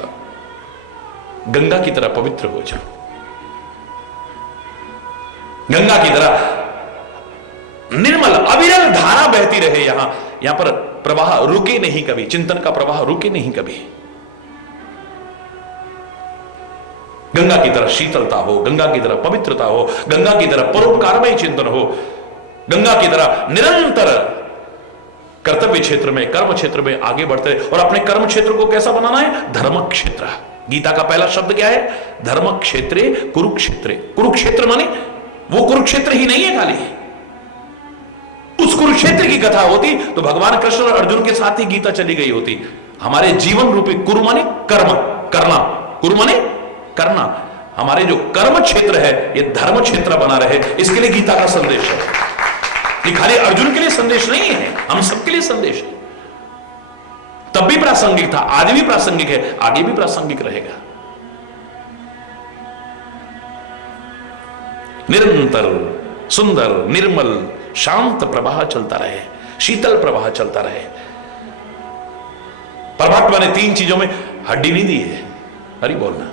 गंगा की तरह पवित्र हो जाओ, गंगा की तरह निर्मल अविरल धारा बहती रहे। यहां पर प्रवाह रुके नहीं कभी, चिंतन का प्रवाह रुके नहीं कभी। गंगा की तरह शीतलता हो, गंगा की तरह पवित्रता हो, गंगा की तरह परोपकारमय चिंतन हो, गंगा की तरह निरंतर कर्तव्य क्षेत्र में, कर्म क्षेत्र में आगे बढ़ते। और अपने कर्म क्षेत्र को कैसा बनाना है? धर्म क्षेत्र। गीता का पहला शब्द क्या है? धर्म क्षेत्रे कुरुक्षेत्रे। कुरुक्षेत्र माने वो कुरुक्षेत्र ही नहीं है खाली, उस कुरुक्षेत्र की कथा होती तो भगवान कृष्ण और अर्जुन के साथ ही गीता चली गई होती। हमारे जीवन रूपी कुरु माने कर्म करना, कुरु माने करना। हमारे जो कर्म क्षेत्र है ये धर्म क्षेत्र बना रहे, इसके लिए गीता का संदेश है। ये खाली अर्जुन के लिए संदेश नहीं है, हम सबके लिए संदेश है। तब भी प्रासंगिक था, आज भी प्रासंगिक है, आगे भी प्रासंगिक रहेगा। निरंतर सुंदर निर्मल शांत प्रवाह चलता रहे, शीतल प्रवाह चलता रहे। परमात्मा ने तीन चीजों में हड्डी नहीं दी है, हरि बोलना।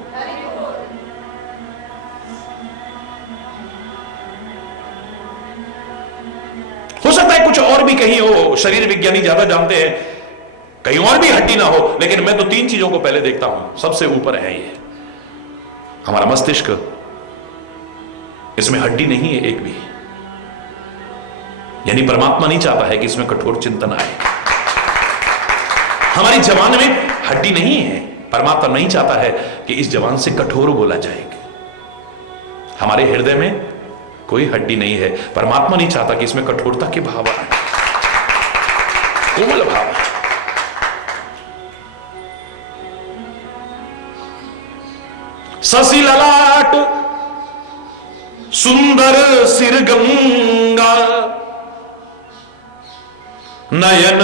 हो सकता है कुछ और भी कहीं हो, शरीर विज्ञानी ज्यादा जानते हैं, कहीं और भी हड्डी ना हो, लेकिन मैं तो तीन चीजों को पहले देखता हूं। सबसे ऊपर है ये हमारा मस्तिष्क, इसमें हड्डी नहीं है एक भी। यानी परमात्मा नहीं चाहता है कि इसमें कठोर चिंतन आए। हमारी जबान में हड्डी नहीं है, परमात्मा नहीं चाहता है कि इस जबान से कठोर बोला जाएगा। हमारे हृदय में कोई हड्डी नहीं है, परमात्मा नहीं चाहता कि इसमें कठोरता के भाव आए, कोमल भाव है। ससी ललाट सुंदर सिर गंगा, नयन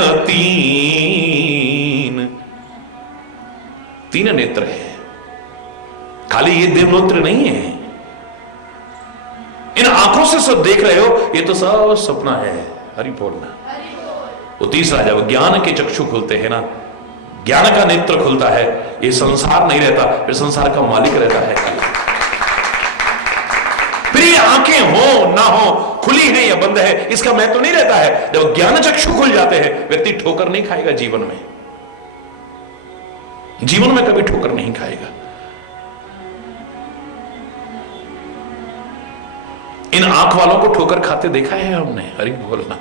तीन नेत्र है। खाली ये देवनेत्र नहीं है, इन आंखों से सब देख रहे हो, ये तो सब सपना है। हरि बोलना। वो तीसरा जब ज्ञान के चक्षु खुलते हैं ना, ज्ञान का नेत्र खुलता है, ये संसार नहीं रहता, फिर संसार का मालिक रहता है। फिर ये आंखें हो ना हो, खुली है या बंद है, इसका मैं तो नहीं रहता है। जब ज्ञान चक्षु खुल जाते हैं, व्यक्ति ठोकर नहीं खाएगा जीवन में, जीवन में कभी ठोकर नहीं खाएगा। इन आंख वालों को ठोकर खाते देखा है हमने, हरि बोलना।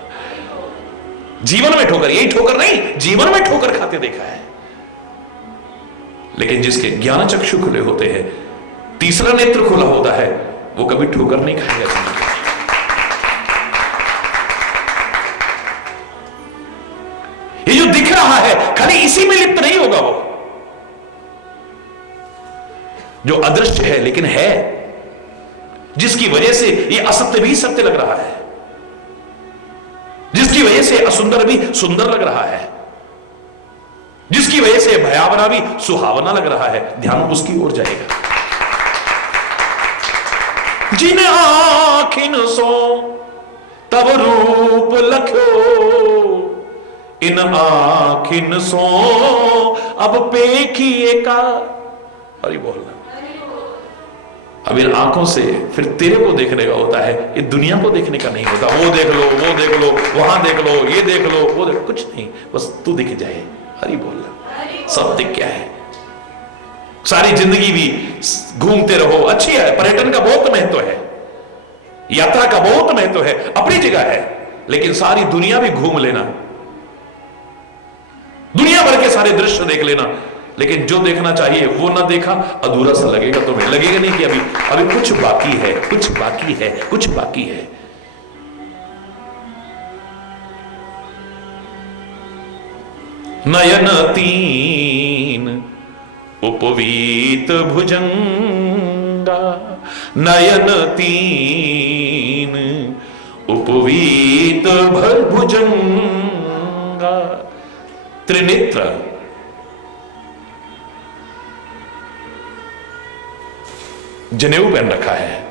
जीवन में ठोकर, यही ठोकर नहीं, जीवन में ठोकर खाते देखा है। लेकिन जिसके ज्ञान चक्षु खुले होते हैं, तीसरा नेत्र खुला होता है, वो कभी ठोकर नहीं खाएगा जिंदगी में। ये जो दिख रहा है खाली इसी में लिप्त नहीं होगा। वो जो अदृश्य है लेकिन है, जिसकी वजह से ये असत्य भी सत्य लग रहा है, जिसकी वजह से असुंदर भी सुंदर लग रहा है, जिसकी वजह से भयावना भी सुहावना लग रहा है, ध्यान उसकी ओर जाएगा। जिन आखिन सो तब रूप लख्यो, इन आखिन सो अब पेखिए का। हरि बोलना। अब इन आंखों से फिर तेरे को देखने का होता है, ये दुनिया को देखने का नहीं होता। वो देख लो, वो देख लो, वहां देख लो, ये देख लो, वो देख, कुछ नहीं, बस तू दिख जाए। हरि बोलना। सब दिख क्या है, सारी जिंदगी भी घूमते रहो, अच्छी है। पर्यटन का बहुत महत्व है, यात्रा का बहुत महत्व है, अपनी जगह है, लेकिन सारी दुनिया भी घूम लेना, दुनिया भर के सारे दृश्य देख लेना, लेकिन जो देखना चाहिए वो ना देखा, अधूरा सा लगेगा तुम्हें। लगेगा नहीं कि अभी कुछ बाकी है, कुछ बाकी है, कुछ बाकी है। नयन तीन उपवीत भुजंग, नयन तीन उपवीत भुजंगा। त्रिनेत्र, जनेऊ पहन रखा है।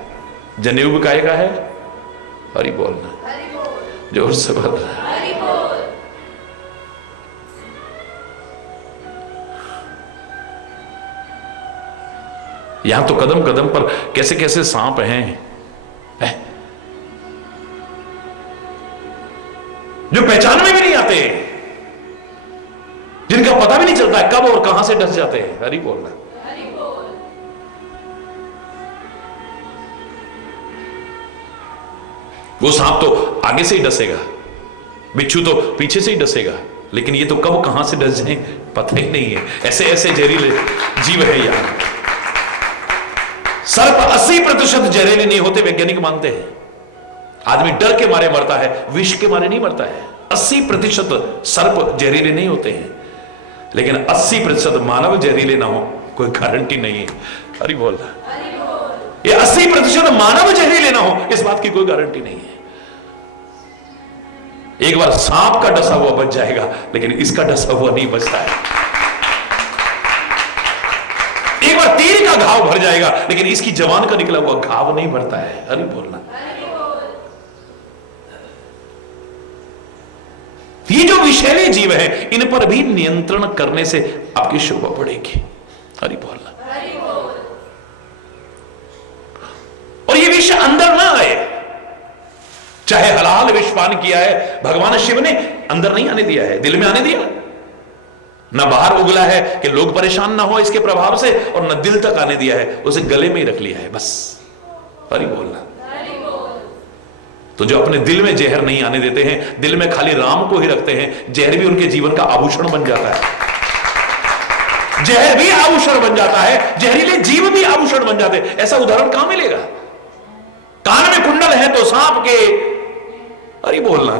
जनेऊ काय का है? हरि बोलना, जोर से बोलना। यहां तो कदम कदम पर कैसे कैसे सांप हैं जो पहचान में भी नहीं आते, जिनका पता भी नहीं चलता है कब और कहां से डस जाते हैं। हरि बोलना। वो सांप तो आगे से ही डसेगा, बिच्छू तो पीछे से ही डसेगा, लेकिन ये तो कब कहां से डस जाए पता ही नहीं है। ऐसे ऐसे जहरीले जीव है यार। सर्प 80% जहरीले नहीं होते, वैज्ञानिक मानते हैं। आदमी डर के मारे मरता है, विष के मारे नहीं मरता है। 80% सर्प जहरीले नहीं होते हैं, लेकिन 80% मानव जहरीले ना हो कोई गारंटी नहीं है। अरे बोल, ये 80% मानव जहरीले ना हो इस बात की कोई गारंटी नहीं है। एक बार सांप का डसा हुआ बच जाएगा, लेकिन इसका डसा हुआ नहीं बचता है। एक बार तीर का घाव भर जाएगा, लेकिन इसकी जवान का निकला हुआ घाव नहीं भरता है। अरे बोलना। ये जो विषैले जीव हैं, इन पर भी नियंत्रण करने से आपकी शोभा बढ़ेगी। हरि बोलना। और ये विष अंदर ना आए, चाहे हलाल विष पान किया है, भगवान शिव ने अंदर नहीं आने दिया है, दिल में आने दिया। ना बाहर उगला है कि लोग परेशान ना हो इसके प्रभाव से, और न दिल तक आने दिया है, उसे गले में ही रख लिया है बस। हरि बोलना। तो जो अपने दिल में जहर नहीं आने देते हैं, दिल में खाली राम को ही रखते हैं, जहर भी उनके जीवन का आभूषण बन जाता है। जहर भी आभूषण बन जाता है, जहरीले जीव भी आभूषण बन जाते हैं। ऐसा उदाहरण कहां मिलेगा? कान में कुंडल है तो सांप के, अरे बोलना,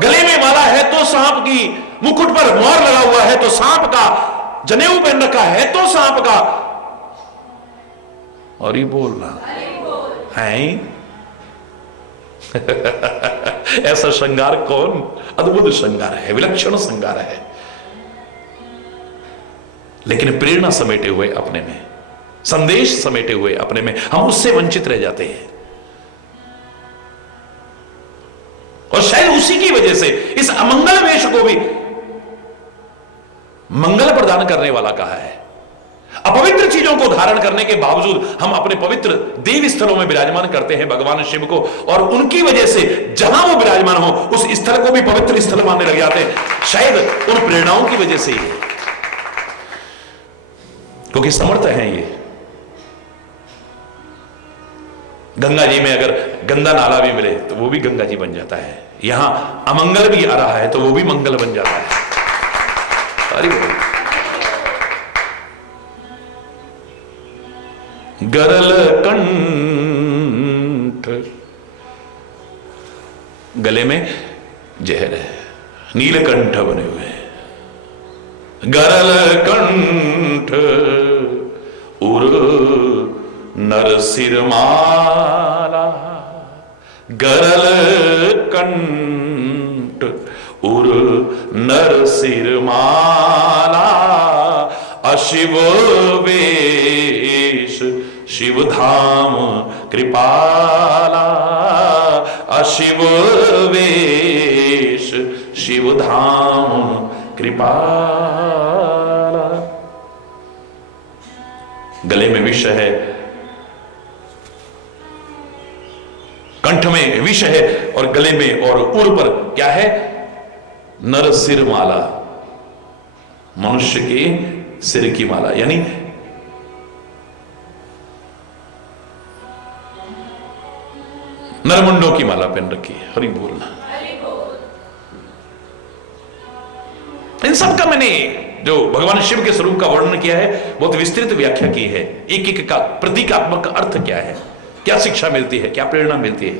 गले में माला है तो सांप की, मुकुट पर मोर लगा हुआ है तो सांप का, जनेऊ पहन रखा है तो सांप का। और ये बोलना है ऐसा श्रृंगार कौन? अद्भुत श्रृंगार है, विलक्षण श्रृंगार है, लेकिन प्रेरणा समेटे हुए अपने में, संदेश समेटे हुए अपने में, हम उससे वंचित रह जाते हैं। और शायद उसी की वजह से इस अमंगल वेश को भी मंगल प्रदान करने वाला कहा है। अपवित्र चीजों को धारण करने के बावजूद हम अपने पवित्र देव स्थलों में विराजमान करते हैं भगवान शिव को, और उनकी वजह से जहां वो विराजमान हो उस स्थल को भी पवित्र स्थल मानने लग जाते हैं। शायद उन प्रेरणाओं की वजह से ही, क्योंकि समर्थ हैं ये। गंगा जी में अगर गंदा नाला भी मिले तो वो भी गंगा जी बन जाता है। यहां अमंगल भी आ रहा है तो वो भी मंगल बन जाता है। अरे गरल कंठ, गले में जहर है, नीलकंठ बने हुए हैं। गरल कंठ उर नर सिरमाला, गरल कंठ उर नर सिरमाला, अशिव वेश शिव धाम कृपाला, अशिव वेश शिव धाम कृपाला। गले में विष है, कंठ में विष है, और गले में और उर पर क्या है? नर सिर माला, मनुष्य के सिर की माला, यानी नरमुंडों की माला पहन रखी है। हरि बोलना। इन सब का मैंने जो भगवान शिव के स्वरूप का वर्णन किया है, बहुत विस्तृत व्याख्या की है। एक एक का प्रतीकात्मक अर्थ क्या है, क्या शिक्षा मिलती है, क्या प्रेरणा मिलती है।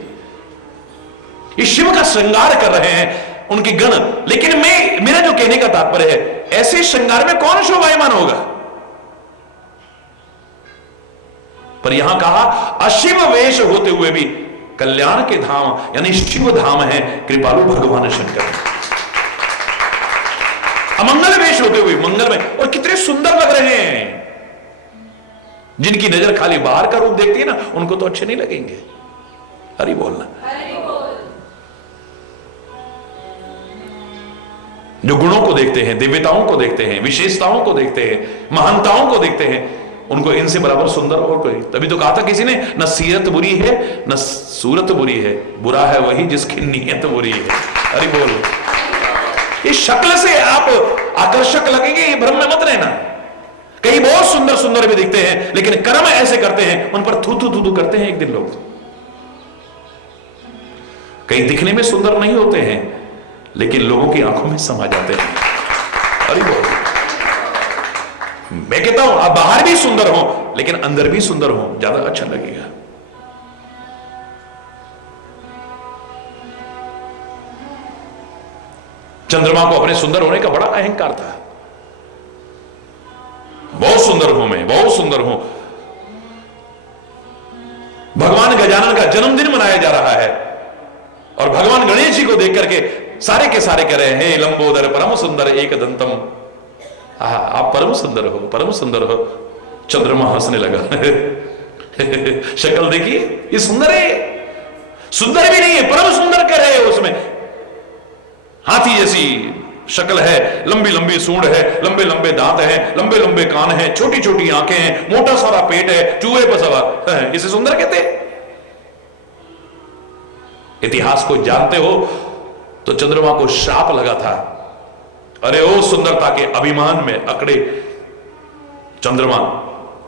ये शिव का श्रृंगार कर रहे हैं उनके गण, लेकिन मेरा जो कहने का तात्पर्य है, ऐसे श्रृंगार में कौन शोभायमान होगा? पर यहां कहा अशिव वेश होते हुए भी कल्याण के धाम यानी शिव धाम है कृपालु भगवान शंकर। अमंगल वेश होते हुए मंगल में, और कितने सुंदर लग रहे हैं। जिनकी नजर खाली बाहर का रूप देखती है ना, उनको तो अच्छे नहीं लगेंगे। हरि बोलना। जो गुणों को देखते हैं, दिव्यताओं को देखते हैं, विशेषताओं को देखते हैं, महानताओं को देखते हैं, उनको इनसे बराबर सुंदर और कोई। तभी तो कहा था किसी ने, न सीरत बुरी है न सूरत बुरी है, बुरा है वही जिसकी नीयत बुरी है। अरे बोल, इस शक्ल से आप आकर्षक लगेंगे, ये भ्रम में मत रहना। कई बहुत सुंदर सुंदर भी दिखते हैं, लेकिन कर्म ऐसे करते हैं उन पर थू थू थू थू करते हैं एक दिन लोग। कई दिखने में सुंदर नहीं होते हैं, लेकिन लोगों की आंखों में समा जाते हैं। अरे बोल, मैं कहता हूं आप बाहर भी सुंदर हो लेकिन अंदर भी सुंदर हो, ज्यादा अच्छा लगेगा। चंद्रमा को अपने सुंदर होने का बड़ा अहंकार था। बहुत सुंदर हूं मैं, बहुत सुंदर हूं। भगवान गजानन का जन्मदिन मनाया जा रहा है और भगवान गणेश जी को देख करके सारे के सारे कह रहे हैं, हे लंबोदर परम सुंदर एक दंतम। आप परम सुंदर हो, परम सुंदर हो। चंद्रमा हंसने लगा। शक्ल देखिए, ये सुंदर है, सुंदर भी नहीं है, परम सुंदर कह रहे हो। उसमें हाथी जैसी शक्ल है, लंबी लंबी सूंड है, लंबे लंबे दांत हैं, लंबे लंबे कान हैं, छोटी छोटी आंखें हैं, मोटा सारा पेट है, चूहे पर सवार, इसे सुंदर कहते हैं। इतिहास को जानते हो तो चंद्रमा को श्राप लगा था, अरे ओ सुंदरता के अभिमान में अकड़े चंद्रमा,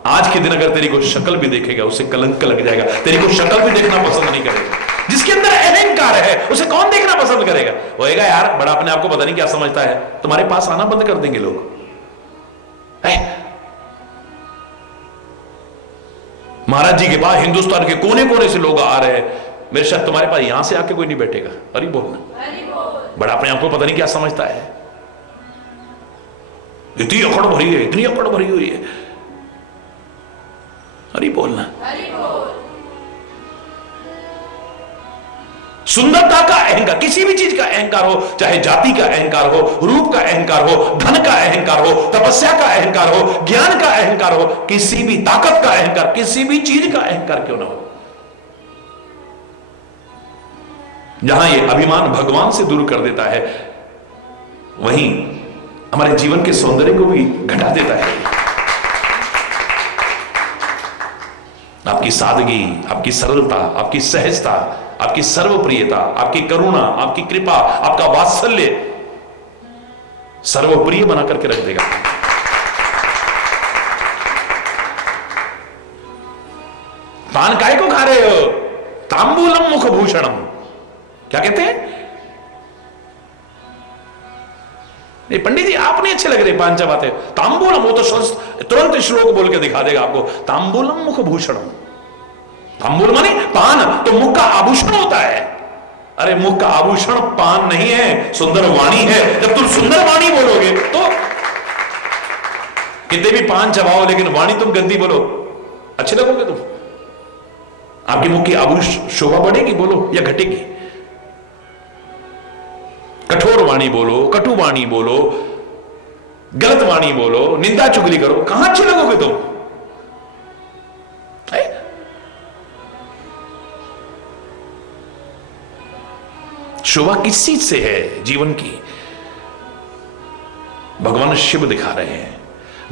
आज के दिन अगर तेरी को शक्ल भी देखेगा उसे कलंक लग जाएगा, तेरी को शक्ल भी देखना पसंद नहीं करेगा। जिसके अंदर अहंकार है उसे कौन देखना पसंद करेगा? होएगा यार बड़ा अपने आप को पता नहीं क्या समझता है, तुम्हारे पास आना बंद कर देंगे लोग। महाराज जी के पास हिंदुस्तान के कोने कोने से लोग आ रहे हैं, मेरे साथ तुम्हारे पास यहां से आके कोई नहीं बैठेगा। अरे बोलना, बड़ा अपने आप को पता नहीं क्या समझता है। इतनी अकड़ भरी है, इतनी अकड़ भरी हुई है। अरे बोलना। सुंदरता का अहंकार, किसी भी चीज का अहंकार हो, चाहे जाति का अहंकार हो, रूप का अहंकार हो, धन का अहंकार हो, तपस्या का अहंकार हो, ज्ञान का अहंकार हो, किसी भी ताकत का अहंकार, किसी भी चीज का अहंकार क्यों ना हो, जहां ये अभिमान भगवान से दूर कर देता है, वहीं हमारे जीवन के सौंदर्य को भी घटा देता है। आपकी सादगी, आपकी सरलता, आपकी सहजता, आपकी सर्वप्रियता, आपकी करुणा, आपकी कृपा, आपका वात्सल्य सर्वप्रिय बना करके रख देगा। पान काय को खा रहे हो? तांबूलम मुख भूषणम, क्या कहते हैं? नहीं पंडित जी आप नहीं अच्छे लग रहे पान चबाते। तांबूलम, वो तो तुरंत श्लोक बोल के दिखा देगा आपको। तांबूलम मुख भूषणम, तांबूल माने पान, तो मुख का आभूषण होता है। अरे मुख का आभूषण पान नहीं है, सुंदर वाणी है। जब तुम सुंदर वाणी बोलोगे तो कितने भी पान चबाओ लेकिन वाणी तुम गंदी बोलो, अच्छे लगोगे तुम? आपके मुख की आभूषण शोभा बढ़ेगी बोलो या घटेगी? कठोर वाणी बोलो, कटु वाणी बोलो, गलत वाणी बोलो, निंदा चुगली करो, कहां अच्छे लगोगे तुम? शोभा किस चीज से है जीवन की? भगवान शिव दिखा रहे हैं,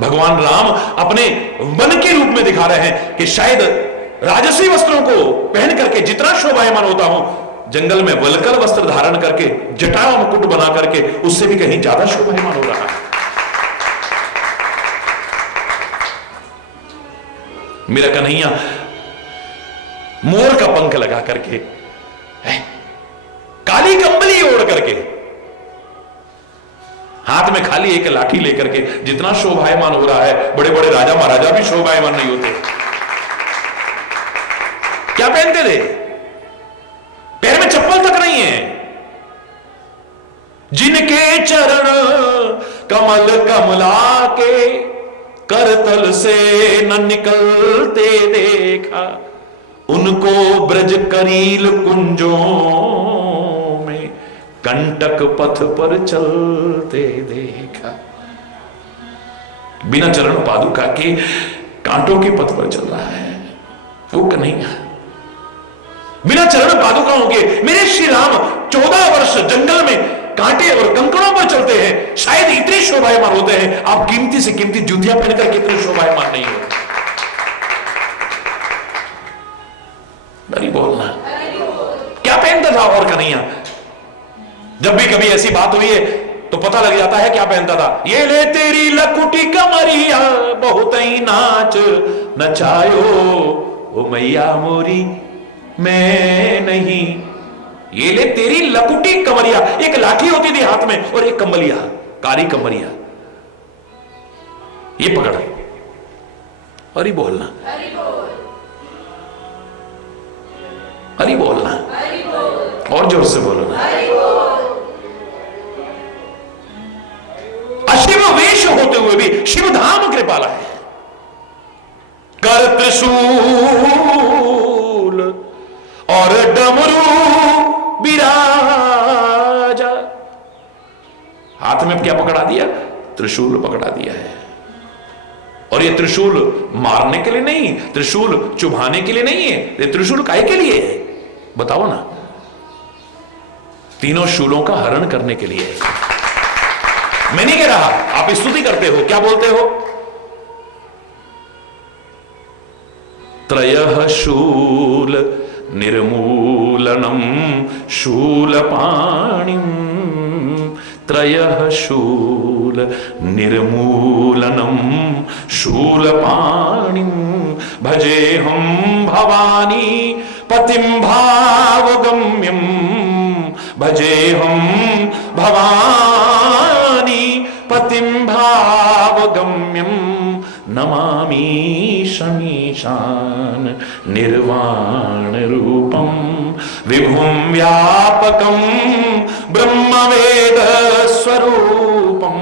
भगवान राम अपने वन के रूप में दिखा रहे हैं कि शायद राजसी वस्त्रों को पहन करके जितना शोभायमान होता हूं, जंगल में वलकर वस्त्र धारण करके जटा मुकुट बना करके उससे भी कहीं ज्यादा शोभायमान हो रहा है। मेरा कन्हैया मोर का पंख लगा करके, काली कंबली ओढ़ करके, हाथ में खाली एक लाठी लेकर के जितना शोभायमान हो रहा है, बड़े बड़े राजा महाराजा भी शोभायमान नहीं होते। क्या पहनते थे? पैर में चप्पल तक नहीं है। जिनके चरण कमल कमला के करतल से न निकलते देखा, उनको ब्रज करील कुंजों में कंटक पथ पर चलते देखा। बिना चरण पादुका के कांटों के पथ पर चल रहा है वो कन्हैया, बिना चरण पादुकाओं के। मेरे श्री राम 14 वर्ष जंगल में कांटे और कंकड़ों पर चलते हैं, शायद इतने शोभायमान होते हैं। आप कीमती से कीमती जूतियां पहनकर कितने शोभायमान नहीं हो। नहीं बोलना क्या पहनता था और कन्हैया? जब भी कभी ऐसी बात हुई है तो पता लग जाता है क्या पहनता था। ये ले तेरी लकुटी कमरिया बहुत ही नाच नचायो, ओ मैया मोरी मैं नहीं। ये ले तेरी लकुटी कमरिया, एक लाठी होती थी हाथ में और एक कमलिया, कारी कमरिया, ये पकड़ हरि बोलना, हरि बोलना, और जोर से बोलना। अशिव वेश होते हुए भी शिव धाम कृपाला है। कर त्रिशूल और डमरू विराजा, हाथ में क्या पकड़ा दिया? त्रिशूल पकड़ा दिया है। और ये त्रिशूल मारने के लिए नहीं, त्रिशूल चुभाने के लिए नहीं है। ये त्रिशूल काहे के लिए है बताओ ना? तीनों शूलों का हरण करने के लिए है। मैं नहीं कह रहा, आप स्तुति करते हो, क्या बोलते हो? त्रयः शूल निर्मूलनम शूलपाणिम, त्रयः शूल निर्मूलनम शूलपाणिम, भजेहं भवानी पतिं भावगम्यम, भजेहं भवानी पतिं भावगम्यम, नमामि शमीशान निर्वाण रूपम, विभुं व्यापकं ब्रह्मवेद स्वरूपम,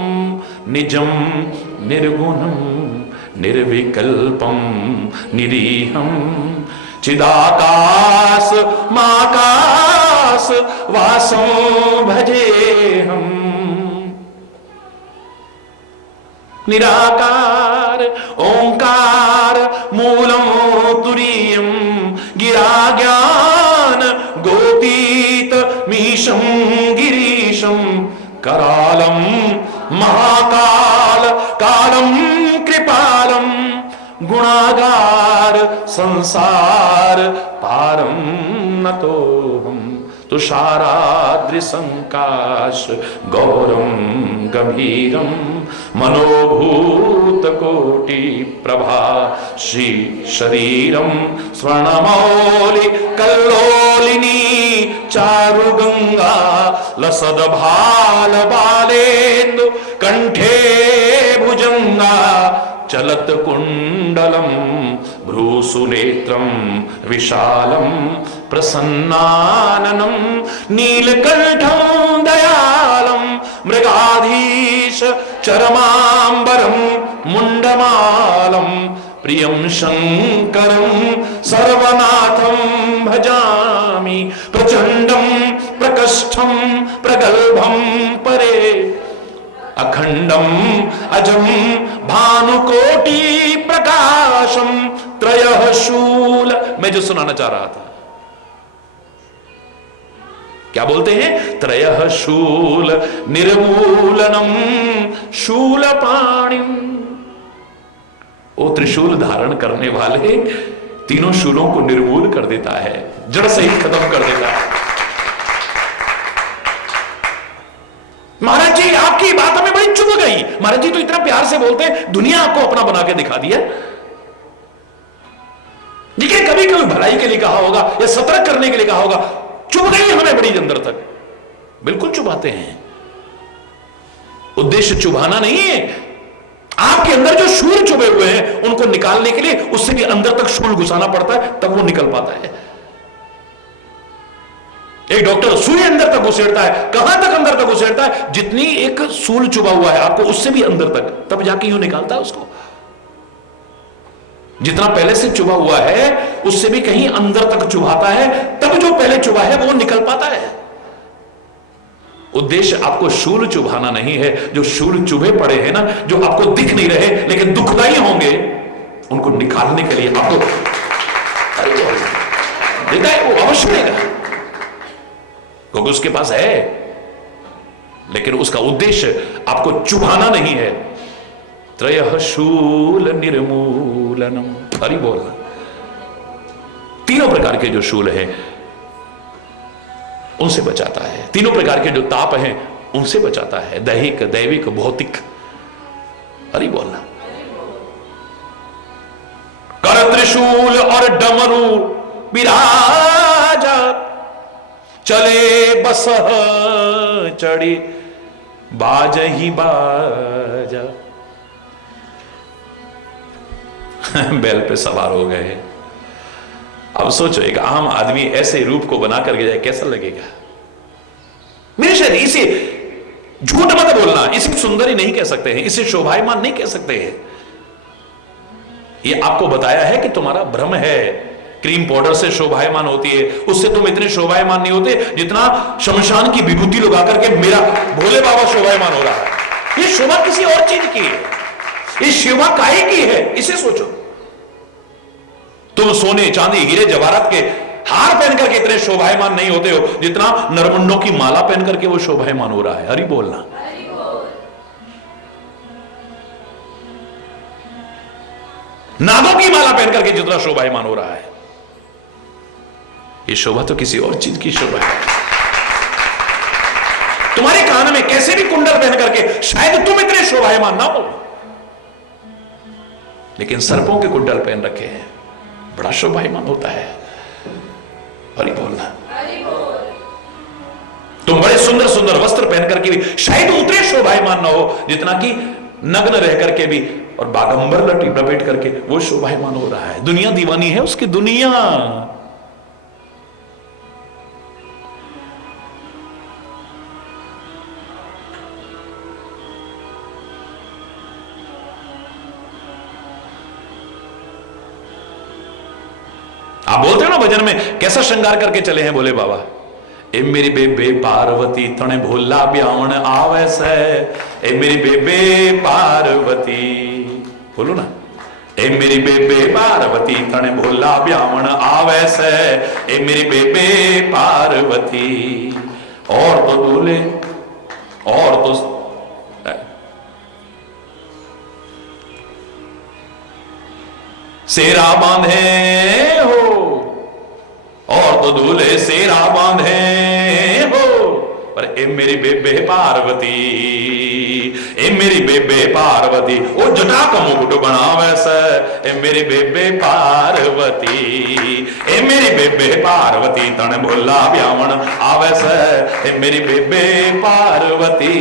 निजं निर्गुणं निर्विकल्पं निरीहं, चिदाकाश माकाश वासं भजेहम्, निराकार ओंकार मूलम तुरीयम, गिरा ज्ञान गोतीत मीशं गिरीशं, करालम महाकाल कालम कृपालम, गुणागार संसार पारम नतोहम, तुषाराद्रिसंकाश गौरम गंभीरम, मनोभूत कोटि प्रभा श्री शरीरम, स्वर्णमौलि कल्लोलिनी चारुगंगा, लसद भाल बालेन्दु कंठे भुजंगा, चलत कुंडलम भ्रूसुनेत्रम विशालम, प्रसन्नाननम नीलकंठम दयालम, मृगाधीश चरमांबरम मुंडमालम, प्रियं शंकरं सर्वनाथं भजामि, प्रचंडं प्रकष्ठं प्रगल्भं परे, अखंडम अजम भानुकोटि प्रकाशम, त्रयः शूल। मैं जो सुनाना चाह रहा था, क्या बोलते हैं? त्रयः शूल निर्मूलनम शूलपाणिम, वो त्रिशूल धारण करने वाले तीनों शूलों को निर्मूल कर देता है, जड़ सहित खत्म कर देता है। महाराज जी आपकी बात हमें बड़ी चुभ गई। महाराज जी तो इतना प्यार से बोलते हैं, दुनिया आपको अपना बना के दिखा दिया। देखिए कभी कभी भलाई के लिए कहा होगा या सतर्क करने के लिए कहा होगा, चुभ गई हमें बड़ी अंदर तक। बिल्कुल चुभाते हैं, उद्देश्य चुभाना नहीं है। आपके अंदर जो शूल चुभे हुए हैं उनको निकालने के लिए उससे भी अंदर तक शूल घुसाना पड़ता है, तब वो निकल पाता है। एक डॉक्टर सुई अंदर तक घुसेड़ता है, कहां तक अंदर तक घुसेड़ता है? जितनी एक सूल चुभा हुआ है आपको उससे भी अंदर तक, तब जाके यूं निकालता है उसको। जितना पहले से चुभा हुआ है उससे भी कहीं अंदर तक चुभाता है, तब जो पहले चुभा है वो निकल पाता है। उद्देश्य आपको शूल चुभाना नहीं है। जो शूल चुभे पड़े हैं ना, जो आपको दिख नहीं रहे लेकिन दुखदाई होंगे, उनको निकालने के लिए आपको देता है, वो अवश्य देगा क्योंकि उसके पास है, लेकिन उसका उद्देश्य आपको चुभाना नहीं है। त्रयः शूल निर्मूलनम, हरि बोलना। तीनों प्रकार के जो शूल हैं उनसे बचाता है, तीनों प्रकार के जो ताप हैं उनसे बचाता है, दैहिक, दैविक, भौतिक। हरि बोलना। कर त्रिशूल और डमरू विराजा, चले बस चढ़ी बाज ही बाजा। बैल पे सवार हो गए। अब सोचो एक आम आदमी ऐसे रूप को बना करके जाए, कैसा लगेगा? मेरे शरीर इसे झूठ मत बोलना, इसे सुंदरी नहीं कह सकते हैं, इसे शोभायमान नहीं कह सकते हैं। ये आपको बताया है कि तुम्हारा भ्रम है। क्रीम पाउडर से शोभायमान होती है, उससे तुम इतने शोभायमान नहीं होते जितना शमशान की विभूति लगा करके मेरा भोले बाबा शोभायमान हो रहा है। ये शोभा किसी और चीज की है, ये शोभा काहे की है, इसे सोचो। तुम सोने, चांदी, हीरे, जवाहरात के हार पहन करके इतने शोभायमान नहीं होते हो जितना नरमुंडों की माला पहन करके वो शोभायमान हो रहा है। हरि बोलना। नागों की माला पहन करके जितना शोभायमान हो रहा है, ये शोभा तो किसी और चीज की शोभा है। तुम्हारे कान में कैसे भी कुंडल पहन करके शायद तुम इतने शोभायमान ना हो, लेकिन सर्पों के कुंडल पहन रखे हैं, बड़ा शोभायमान होता है। हरि बोलना। तुम बड़े सुंदर सुंदर वस्त्र पहन करके भी शायद उतने शोभायमान ना हो जितना कि नग्न रह करके भी और बागंबर लपेट करके वो शोभायमान हो रहा है। दुनिया दीवानी है उसकी, दुनिया। आप बोलते हो ना भजन में, कैसा श्रृंगार करके चले हैं बोले बाबा। ए मेरी बेबे पार्वती तने भोला ब्यावन आवे से, ए मेरी बेबे पार्वती, बोलो ना। ए मेरी बेबे पार्वती तने भोला ब्यावन आवे से, ए मेरी बेबे पार्वती। और तो दूल्हे, और तो सेरा बांधे हो, और तो दूल्हे सेरा बांधे हो, पर ए मेरी बेबे पार्वती, ए मेरी बेबे पार्वती, ओ जटा का मुकुट बनावे से, ए मेरी बेबे पार्वती, ए मेरी बेबे पार्वती तन भोला ब्यावन आवे से, ए मेरी बेबे पार्वती।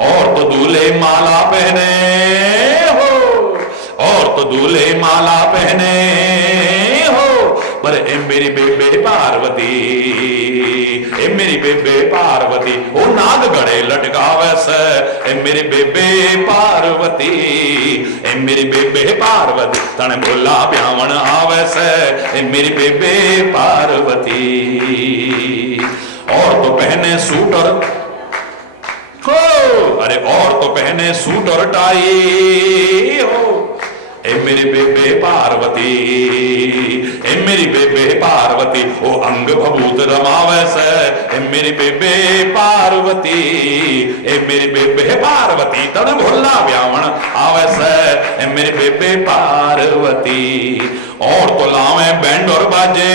और तो दूल्हे माला पहने हो, और तो दूल्हे माला पहने हो, पर ए मेरी बेबे पार्वती, ए मेरी बेबे पार्वती, ओ नाग गड़े लटकावे से, ए मेरी बेबे पार्वती, ए मेरी बेबे पार्वती तने भोला ब्यावन आवे से, ए मेरी बेबे पार्वती। और तो पहने सूट और हो, अरे और तो पहने सूट और टाई हो, ए मेरी बेबे पार्वती, ए मेरी बेबे पार्वती, ओ अंग भभूत रमावे से, ए मेरी बेबे पार्वती, ए मेरी बेबे पार्वती तन भोला ब्यावन आवे से, ए मेरी बेबे पार्वती। और तो लावे बैंड और बाजे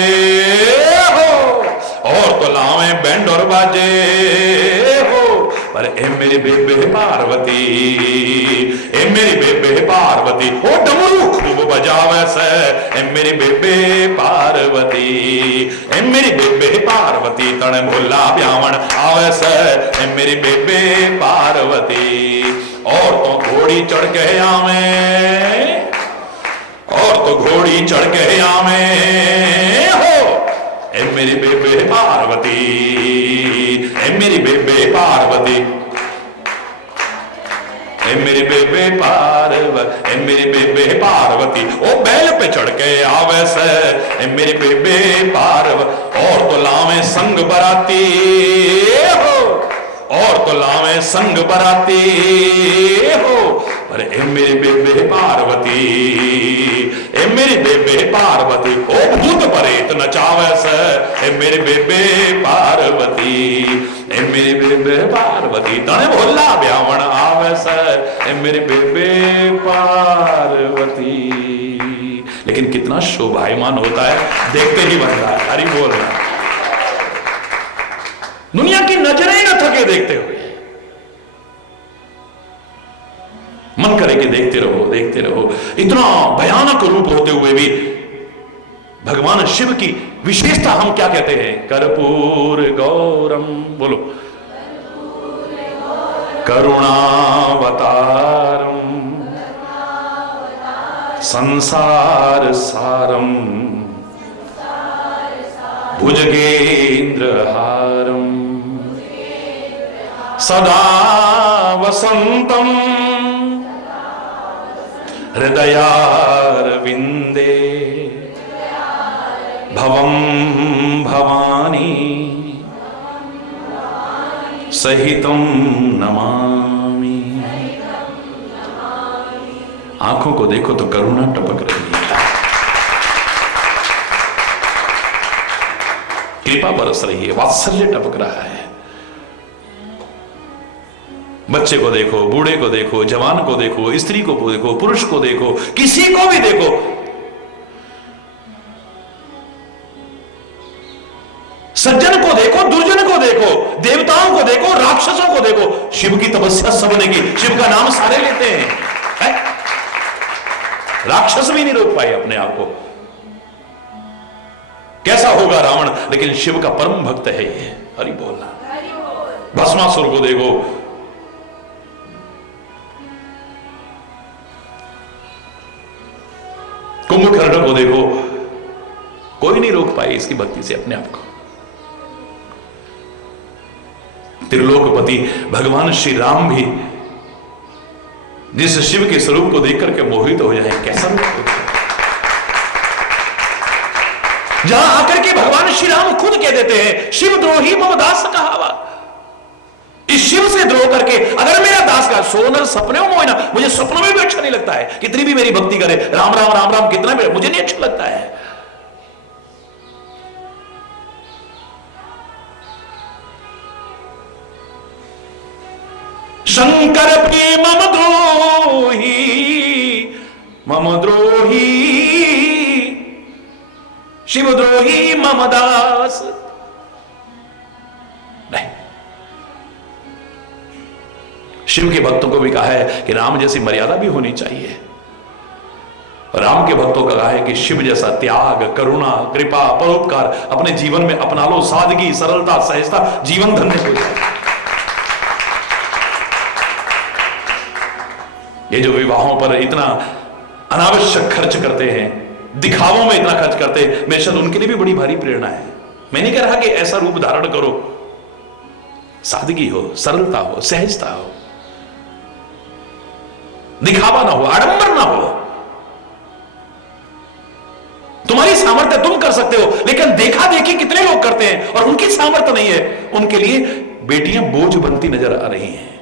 हो, और तो लावे बैंड और बाजे हो, पर ए मेरी बेबे पार्वती, ए मेरी बेबे पार्वती, ओ डमरू खूब बजावे से, ए मेरी बेबे पार्वती, ए मेरी बेबे पार्वती तने भोला ब्यावन आवे से, ए मेरी बेबे पार्वती। और तो घोड़ी चढ़ के आवे, और तो घोड़ी चढ़ के आवे हो, ए मेरी बेबे पार्वती, ए मेरी बेबे पार्वती, ए ए मेरी बेबे पार्वती, ए मेरी बेबे पार्वती, ओ बैल पे चढ़ के आवे से, ए मेरी बेबे पार्वती, और तो लावे संग बराती हो, और तो लावे संग बराती हो, अरे ए मेरी बेबे पार्वती, ए मेरी बेबे पार्वती, ओ भूत प्रेत नचावे से, ए मेरी बेबे पार्वती, ए मेरी बेबे पार्वती, तने भोला ब्यावण आवे से, ए मेरी बेबे पार्वती। लेकिन कितना शोभायमान होता है, देखते ही बनता है। हरि बोल रहा है। दुनिया की नजरें न थके देखते हुए, मन करे कि देखते रहो देखते रहो। इतना भयानक रूप होते हुए भी भगवान शिव की विशेषता हम क्या कहते हैं? कर्पूर गौरम, बोलो, करुणावतारम संसार सारम भुजगेंद्रहारम सदा वसंतम हृदयारविंदे भवम भवानी सहितम नमामि। आंखों को देखो तो करुणा टपक रही है, कृपा बरस रही है, वात्सल्य टपक रहा है। बच्चे को देखो, बूढ़े को देखो, जवान को देखो, स्त्री को देखो, पुरुष को देखो, किसी को भी देखो, सज्जन को देखो, दुर्जन को देखो, देवताओं को देखो, राक्षसों को देखो, शिव की तपस्या सबने की, शिव का नाम सारे लेते हैं, है? राक्षस भी नहीं रोक पाए अपने आप को। कैसा होगा रावण, लेकिन शिव का परम भक्त है ये। हरि बोलना। भस्मासुर को देखो, कुंभकर्ण को देखो, कोई नहीं रोक पाए इसकी भक्ति से अपने आप को। त्रिलोकपति भगवान श्री राम भी जिस शिव के स्वरूप को देख करके मोहित हो जाए, कैसा रूप होता है। जहां आकर के भगवान श्री राम खुद कह देते हैं, शिव द्रोही मम दास कहावा। इस शिव से द्रोह करके अगर मेरा दास का सोनर सपने में मोयना, मुझे सपनों में भी अच्छा नहीं लगता है, कितनी भी मेरी भक्ति करे, राम राम राम राम कितना भी, मुझे नहीं अच्छा लगता है। शंकर प्रेम मम द्रोही शिव द्रोही मम दास। नहीं, शिव के भक्तों को भी कहा है कि राम जैसी मर्यादा भी होनी चाहिए। राम के भक्तों का कहा है कि शिव जैसा त्याग, करुणा, कृपा, परोपकार अपने जीवन में अपना लो, सादगी, सरलता, सहजता, जीवन धन्य हो जाए। ये जो विवाहों पर इतना अनावश्यक खर्च करते हैं, दिखावों में इतना खर्च करते हैं, मेरे शायद उनके लिए भी बड़ी भारी प्रेरणा है। मैं नहीं कह रहा कि ऐसा रूप धारण करो, सादगी हो, सरलता हो, सहजता हो, दिखावा ना हो, आडंबर ना हो। तुम्हारी सामर्थ्य तुम कर सकते हो, लेकिन देखा देखी कितने लोग करते हैं और उनकी सामर्थ्य नहीं है, उनके लिए बेटियां बोझ बनती नजर आ रही हैं,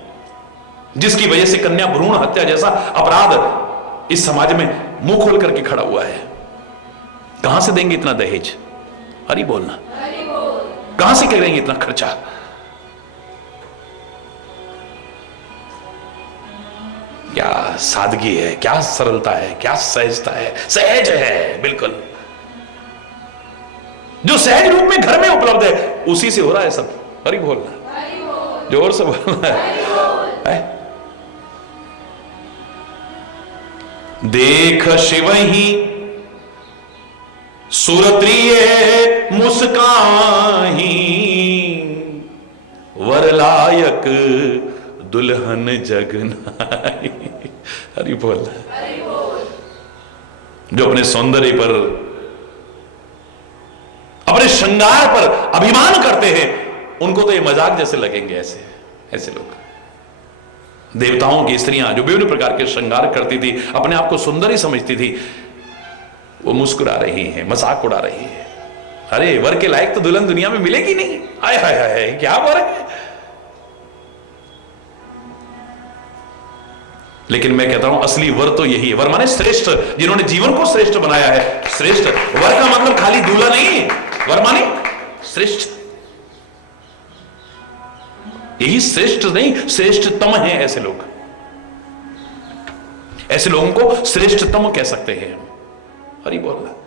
जिसकी वजह से कन्या भ्रूण हत्या जैसा अपराध इस समाज में मुंह खोल करके खड़ा हुआ है। कहां से देंगे इतना दहेज? हरि बोलना। कहां से करेंगे इतना खर्चा? क्या सादगी है, क्या सरलता है, क्या सहजता है, सहज है बिल्कुल। जो सहज रूप में घर में उपलब्ध है, उसी से हो रहा है सब। हरि बोलना, जोर से बोलना है। देख शिव ही सुरत्रिय मुस्काही, वरलायक दुल्हन जगनाई। हरि बोल। जो अपने सौंदर्य पर, अपने श्रृंगार पर अभिमान करते हैं, उनको तो ये मजाक जैसे लगेंगे ऐसे ऐसे लोग। देवताओं की स्त्रियां जो विभिन्न प्रकार के श्रृंगार करती थी, अपने आप को सुंदर ही समझती थी, वो मुस्कुरा रही हैं, मजाक उड़ा रही है। अरे वर के लायक तो दुल्हन दुनिया में मिलेगी नहीं। आय हाय हाय, क्या वर है। लेकिन मैं कहता हूं असली वर तो यही है। वर माने श्रेष्ठ, जिन्होंने जीवन को श्रेष्ठ बनाया है। श्रेष्ठ वर का मतलब खाली दूल्हा नहीं है, वर माने श्रेष्ठ। यही श्रेष्ठ नहीं, श्रेष्ठतम है। ऐसे लोग, ऐसे लोगों को श्रेष्ठतम कह सकते हैं। हरि बोल।